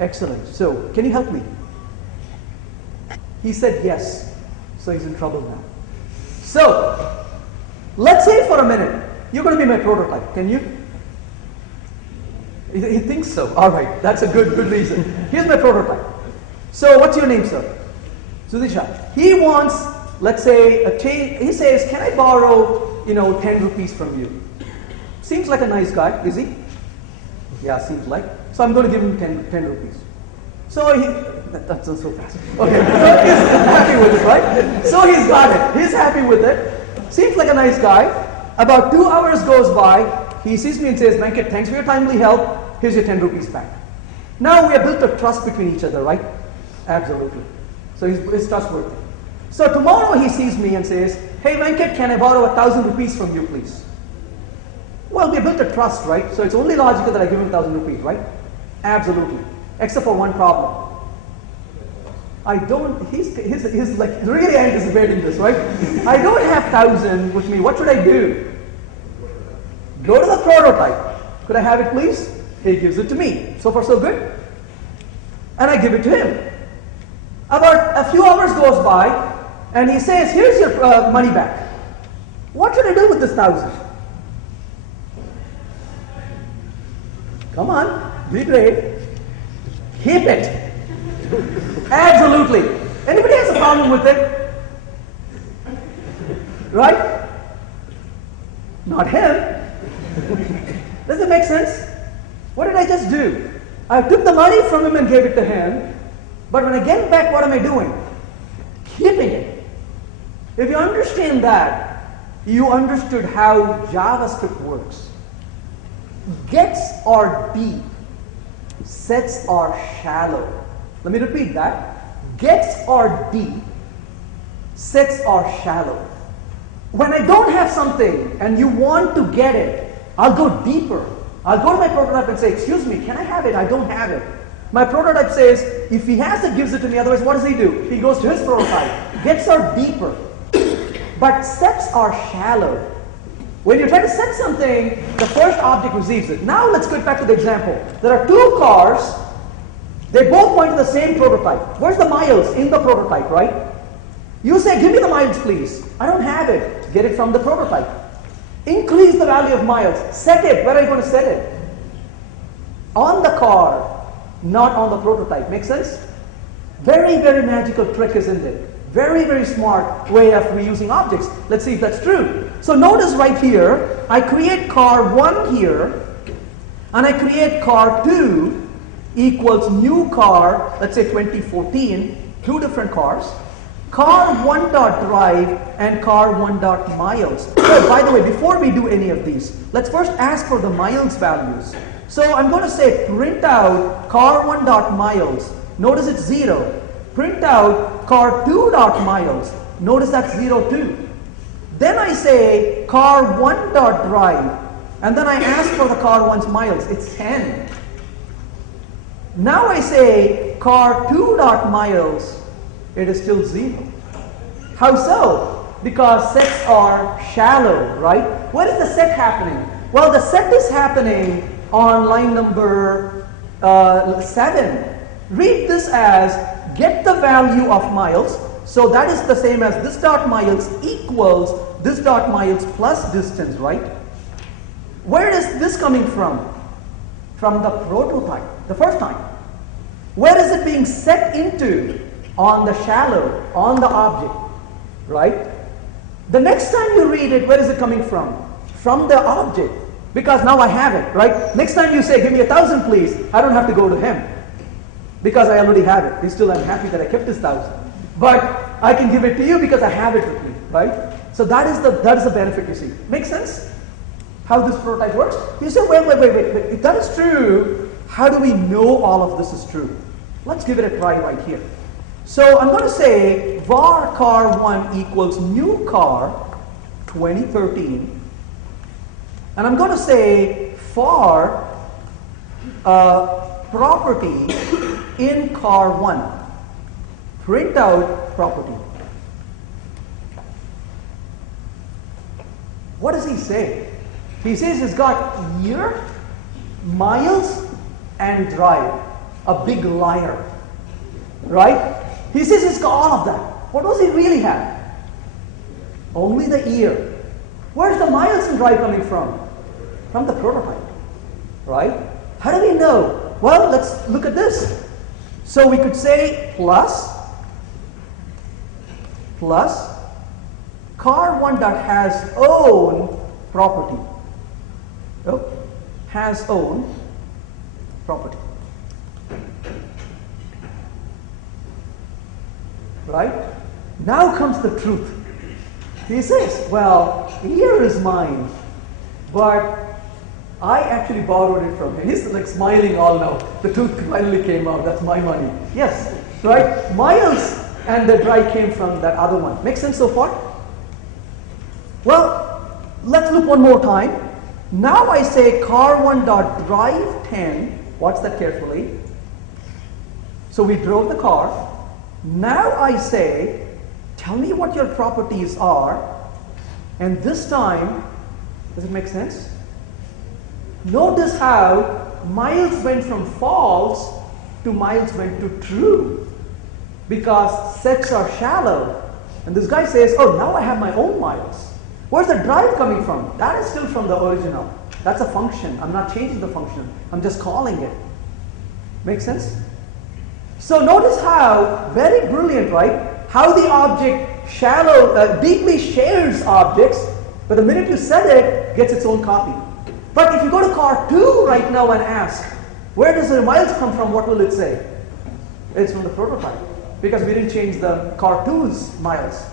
Excellent. So, can you help me? He said yes. So he's in trouble now. So, let's say for a minute, you're going to be my prototype. Can you? He thinks so. All right. That's a good reason. Here's my prototype. So, what's your name, sir? Sudisha. He wants, let's say, he says, can I borrow, 10 rupees from you? Seems like a nice guy, is he? Yeah, seems like. So I'm going to give him 10 rupees. So that's not so fast. Okay, so he's happy with it, right? So he's got it. He's happy with it. Seems like a nice guy. About 2 hours goes by. He sees me and says, Venkat, thanks for your timely help. Here's your 10 rupees back. Now we have built a trust between each other, right? Absolutely. So he's trustworthy. So tomorrow he sees me and says, hey Venkat, can I borrow 1,000 rupees from you, please? Well, we built a trust, right? So it's only logical that I give him 1,000 rupees, right? Absolutely. Except for one problem. He's like really anticipating this, right? I don't have 1,000 with me. What should I do? Go to the prototype. Could I have it, please? He gives it to me. So far, so good. And I give it to him. About a few hours goes by, and he says, here's your money back. What should I do with this 1,000? Come on, be great. Keep it. Absolutely. Anybody has a problem with it? Right? Not him. Does it make sense? What did I just do? I took the money from him and gave it to him. But when I get back, what am I doing? Keeping it. If you understand that, you understood how JavaScript works. Gets are deep. Sets are shallow. Let me repeat that. Gets are deep. Sets are shallow. When I don't have something and you want to get it, I'll go deeper. I'll go to my prototype and say, excuse me, can I have it? I don't have it. My prototype says, if he has it, gives it to me. Otherwise, what does he do? He goes to his prototype. Gets are deeper. But sets are shallow. When you try to set something, the first object receives it. Now let's get back to the example. There are two cars. They both point to the same prototype. Where's the miles? In the prototype, right? You say, give me the miles, please. I don't have it. Get it from the prototype. Increase the value of miles. Set it. Where are you going to set it? On the car, not on the prototype. Make sense? Very, very magical trick, isn't it? Very, very smart way of reusing objects. Let's see if that's true. So notice right here, I create car 1 here, and I create car 2 equals new car, let's say 2014, 2 different cars. Car 1.drive and car 1.miles. Oh, by the way, before we do any of these, let's first ask for the miles values. So I'm going to say print out car 1.miles. Notice it's 0. Print out car 2.miles. Notice that's 0 too. Then I say car 1.drive, and then I ask for the car 1's miles. It's 10. Now I say car 2.miles. It is still 0. How so? Because sets are shallow, right? Where is the set happening? Well, the set is happening on line number 7. Read this as get the value of miles. So that is the same as this dot miles equals this dot miles plus distance, right? Where is this coming from? From the prototype, the first time. Where is it being set into? On the shallow, on the object, right? The next time you read it, where is it coming from? From the object, because now I have it, right? Next time you say, give me 1,000 please, I don't have to go to him, because I already have it. Still, I'm happy that I kept this 1,000. But I can give it to you because I have it with me, right? So that is the benefit you see. Make sense? How this prototype works? You say, wait. If that is true, how do we know all of this is true? Let's give it a try right here. So I'm going to say var car 1 equals new car 2013, and I'm going to say for property in car 1, print out property. What does he say? He says it's got year, miles, and drive. A big liar, right? He says it's got all of that. What does he really have? Only the year. Where's the miles and drive coming from? From the prototype, right? How do we know? Well, let's look at this. So we could say plus car 1 dot has own property. Oh, has own property. Right? Now comes the truth. He says, well, here is mine, but I actually borrowed it from him. He's like smiling all now. The truth finally came out. That's my money. Yes, right? Miles and the drive came from that other one. Make sense so far? Well, let's look one more time. Now I say car1.drive 10. Watch that carefully. So we drove the car. Now I say, tell me what your properties are, and this time, does it make sense? Notice how miles went from false to miles went to true, because sets are shallow. And this guy says, oh, now I have my own miles. Where's the drive coming from? That is still from the original. That's a function. I'm not changing the function. I'm just calling it. Make sense? So notice how, very brilliant, right? How the object deeply shares objects, but the minute you set it, gets its own copy. But if you go to car 2 right now and ask, where does the miles come from, what will it say? It's from the prototype, because we didn't change the car 2's miles.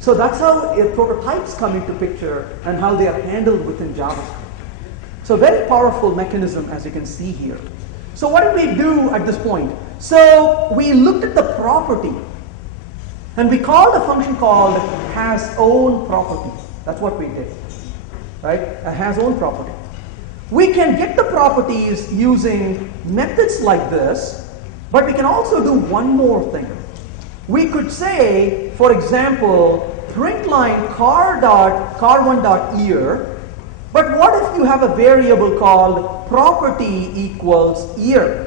So that's how prototypes come into picture and how they are handled within JavaScript. So very powerful mechanism, as you can see here. So what did we do at this point? So we looked at the property, and we called a function called has own property. That's what we did, right? A has own property. We can get the properties using methods like this, but we can also do one more thing. We could say, for example, print line car1.year, but what if you have a variable called property equals year?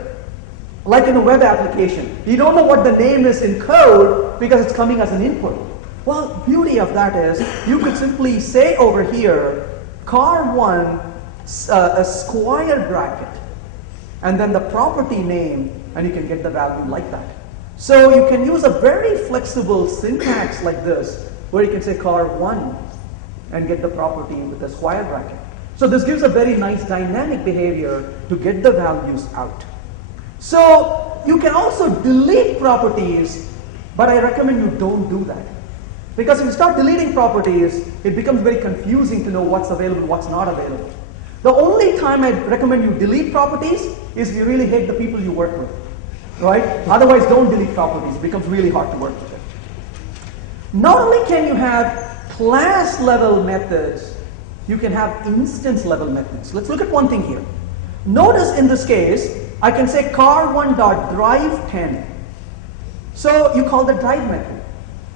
Like in a web application. You don't know what the name is in code because it's coming as an input. Well, beauty of that is you could simply say over here, car1 a square bracket, and then the property name, and you can get the value like that. So you can use a very flexible syntax like this, where you can say car1 and get the property with a square bracket. So this gives a very nice dynamic behavior to get the values out. So you can also delete properties, but I recommend you don't do that. Because if you start deleting properties, it becomes very confusing to know what's available and what's not available. The only time I recommend you delete properties is if you really hate the people you work with, right? Otherwise, don't delete properties. It becomes really hard to work with it. Not only can you have class level methods, you can have instance level methods. Let's look at one thing here. Notice in this case, I can say car1.drive10. So you call the drive method.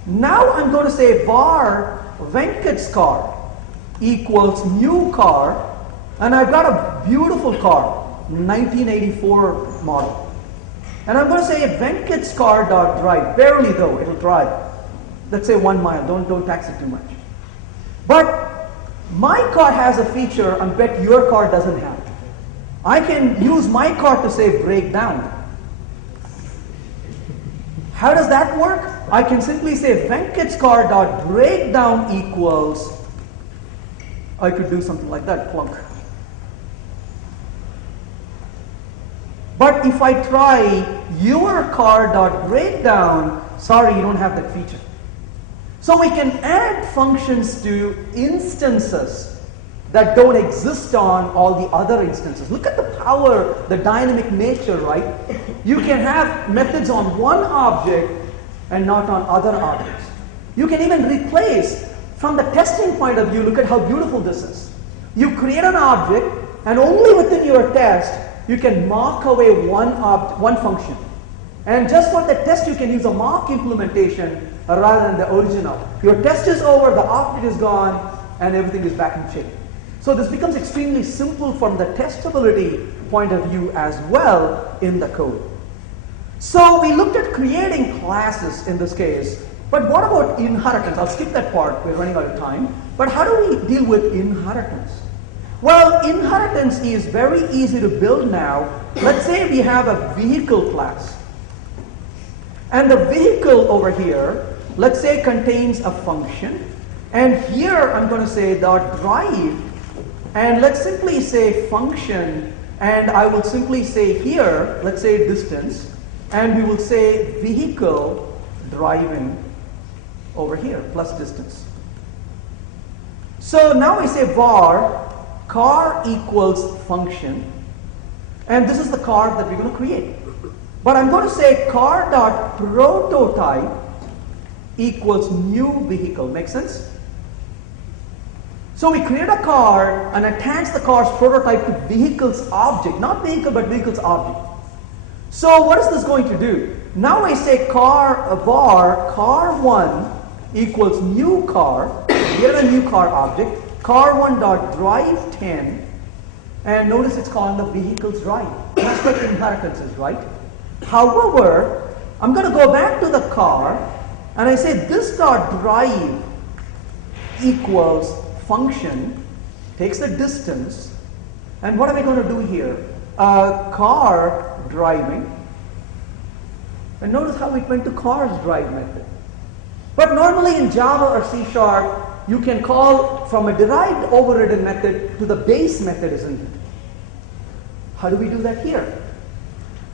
Now I'm going to say var Venkat's car equals new car, and I've got a beautiful car, 1984 model. And I'm going to say Venkat's car.drive, barely though, it'll drive. Let's say 1 mile, don't tax it too much. But my car has a feature I bet your car doesn't have. I can use my car to say break down. How does that work? I can simply say Venkat's car.breakdown equals, I could do something like that, plunk. But if I try your car.breakdown, sorry, you don't have that feature. So we can add functions to instances that don't exist on all the other instances. Look at the power, the dynamic nature, right? You can have methods on one object and not on other objects. You can even replace, from the testing point of view, look at how beautiful this is. You create an object, and only within your test, you can mock away one function. And just for the test, you can use a mock implementation rather than the original. Your test is over, the object is gone, and everything is back in shape. So this becomes extremely simple from the testability point of view as well in the code. So we looked at creating classes in this case, but what about inheritance? I'll skip that part, we're running out of time. But how do we deal with inheritance? Well, inheritance is very easy to build now. Let's say we have a vehicle class. And the vehicle over here, let's say contains a function. And here I'm going to say .drive. And let's simply say function. And I will simply say here, let's say distance. And we will say vehicle driving over here, plus distance. So now I say var car equals function. And this is the car that we're going to create. But I'm going to say car.prototype equals new vehicle. Make sense? So we create a car and attach the car's prototype to vehicle's object. Not vehicle, but vehicle's object. So what is this going to do? Now I say var car1 equals new car. Get a new car object. car1.drive10. And notice it's calling the vehicle's drive. That's what inheritance is, right? However, I'm going to go back to the car and I say this .drive equals function, takes the distance, and what are we going to do here? Car driving. And notice how it went to car's drive method. But normally in Java or C#, you can call from a derived overridden method to the base method, isn't it? How do we do that here?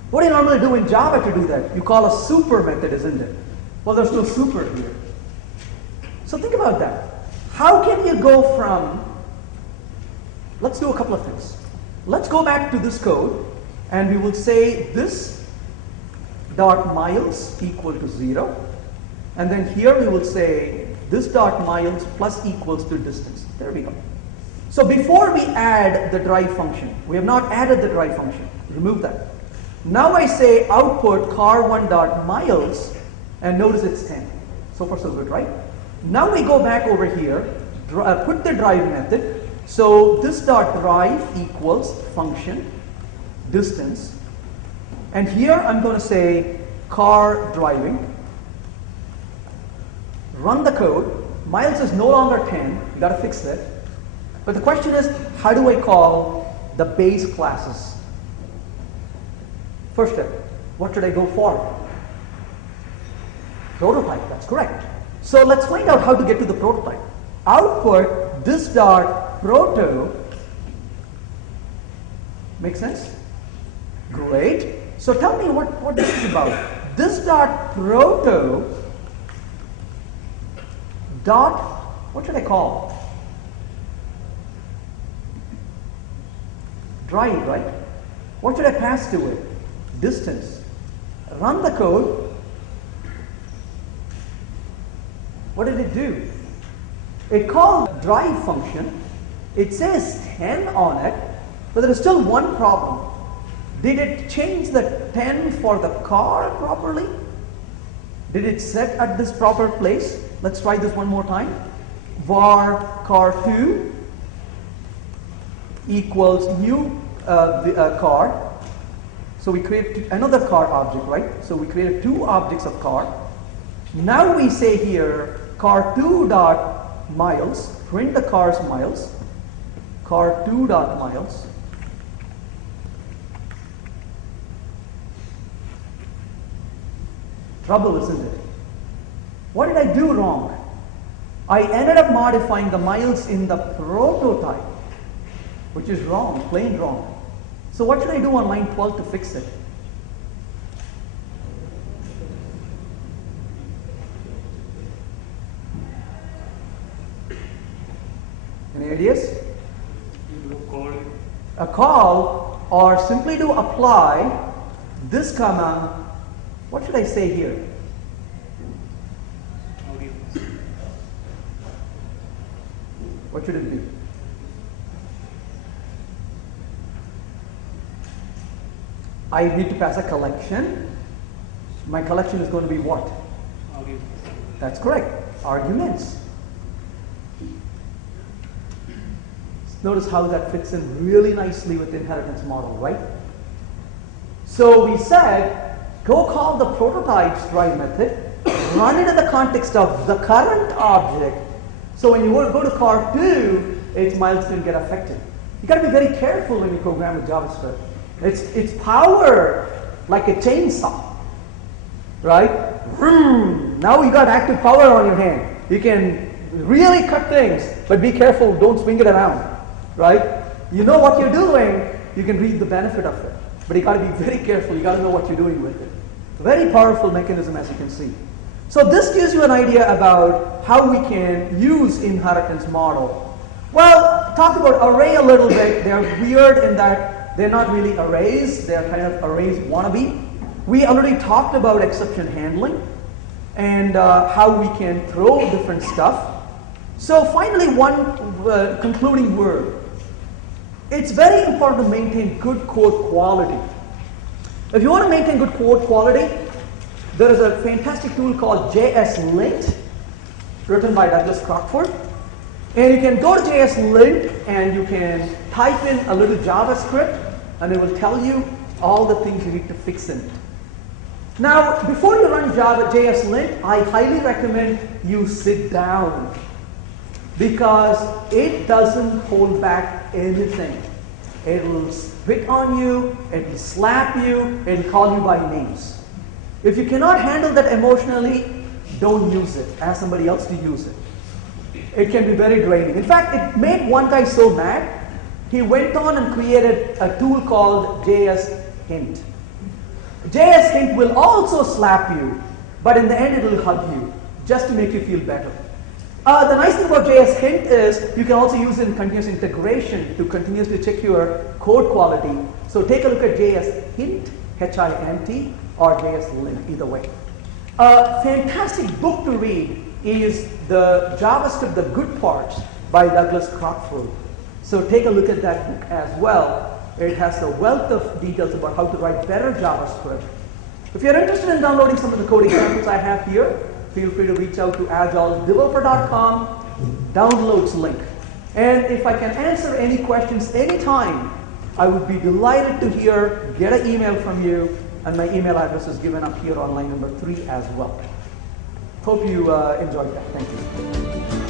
What do you normally do in Java to do that? You call a super method, isn't it? Well, there's no super here. So think about that. How can you go from, let's do a couple of things. Let's go back to this code, and we will say this dot miles equal to 0. And then here we will say this dot miles plus equals to distance. There we go. So before we add the drive function, we have not added the drive function. Remove that. Now I say output car1.miles, and notice it's 10. So far so good, right? Now we go back over here, put the drive method. So this dot drive equals function, distance. And here I'm going to say car driving. Run the code. Miles is no longer 10. You got to fix that. But the question is, how do I call the base classes? First step, what should I go for? Prototype, that's correct. So let's find out how to get to the prototype. Output this dot proto. Make sense? Great. So tell me what this is about. This dot proto dot, what should I call? Drive, right? What should I pass to it? Distance. Run the code. What did it do? It called drive function. It says 10 on it, but there is still one problem. Did it change the 10 for the car properly? Did it set at this proper place? Let's try this one more time. Var car2 equals new car. So we create another car object, right? So we created two objects of car. Now we say here car2 dot miles, print the car's miles, car2 dot miles. Trouble, isn't it? What did I do wrong? I ended up modifying the miles in the prototype, which is wrong, plain wrong. So what should I do on line 12 to fix it? Any ideas? A call, or simply to apply this command. What should I say here? What should it be? I need to pass a collection. My collection is going to be what? Arguments. That's correct. Arguments. Notice how that fits in really nicely with the inheritance model, right? So we said, go call the prototypes drive method, run it in the context of the current object. So when you go to car2, its miles didn't get affected. You got to be very careful when you program with JavaScript. It's power like a chainsaw, right? Vroom. Now you got active power on your hand. You can really cut things, but be careful, don't swing it around, right? You know what you're doing, you can reap the benefit of it. But you got to be very careful, you got to know what you're doing with it. Very powerful mechanism, as you can see. So this gives you an idea about how we can use inheritance model. Well, talk about array a little bit. They're weird in that they're not really arrays. They're kind of arrays wannabe. We already talked about exception handling and how we can throw different stuff. So finally, one concluding word. It's very important to maintain good code quality. If you want to maintain good code quality, there is a fantastic tool called JSLint, written by Douglas Crockford. And you can go to JSLint and you can type in a little JavaScript and it will tell you all the things you need to fix in it. Now, before you run JSLint, I highly recommend you sit down because it doesn't hold back anything. It will spit on you, it will slap you, it will call you by names. If you cannot handle that emotionally, don't use it. Ask somebody else to use it. It can be very draining. In fact, it made one guy so mad, he went on and created a tool called JSHint. JSHint will also slap you, but in the end it will hug you, just to make you feel better. The nice thing about JSHint is you can also use it in continuous integration to continuously check your code quality. So take a look at JSHint, H-I-N-T, or JSLint, either way. A fantastic book to read is the JavaScript, The Good Parts by Douglas Crockford. So take a look at that book as well. It has a wealth of details about how to write better JavaScript. If you're interested in downloading some of the code examples I have here, feel free to reach out to agiledeveloper.com, downloads link. And if I can answer any questions anytime, I would be delighted to get an email from you, and my email address is given up here on line number 3 as well. Hope you enjoyed that. Thank you.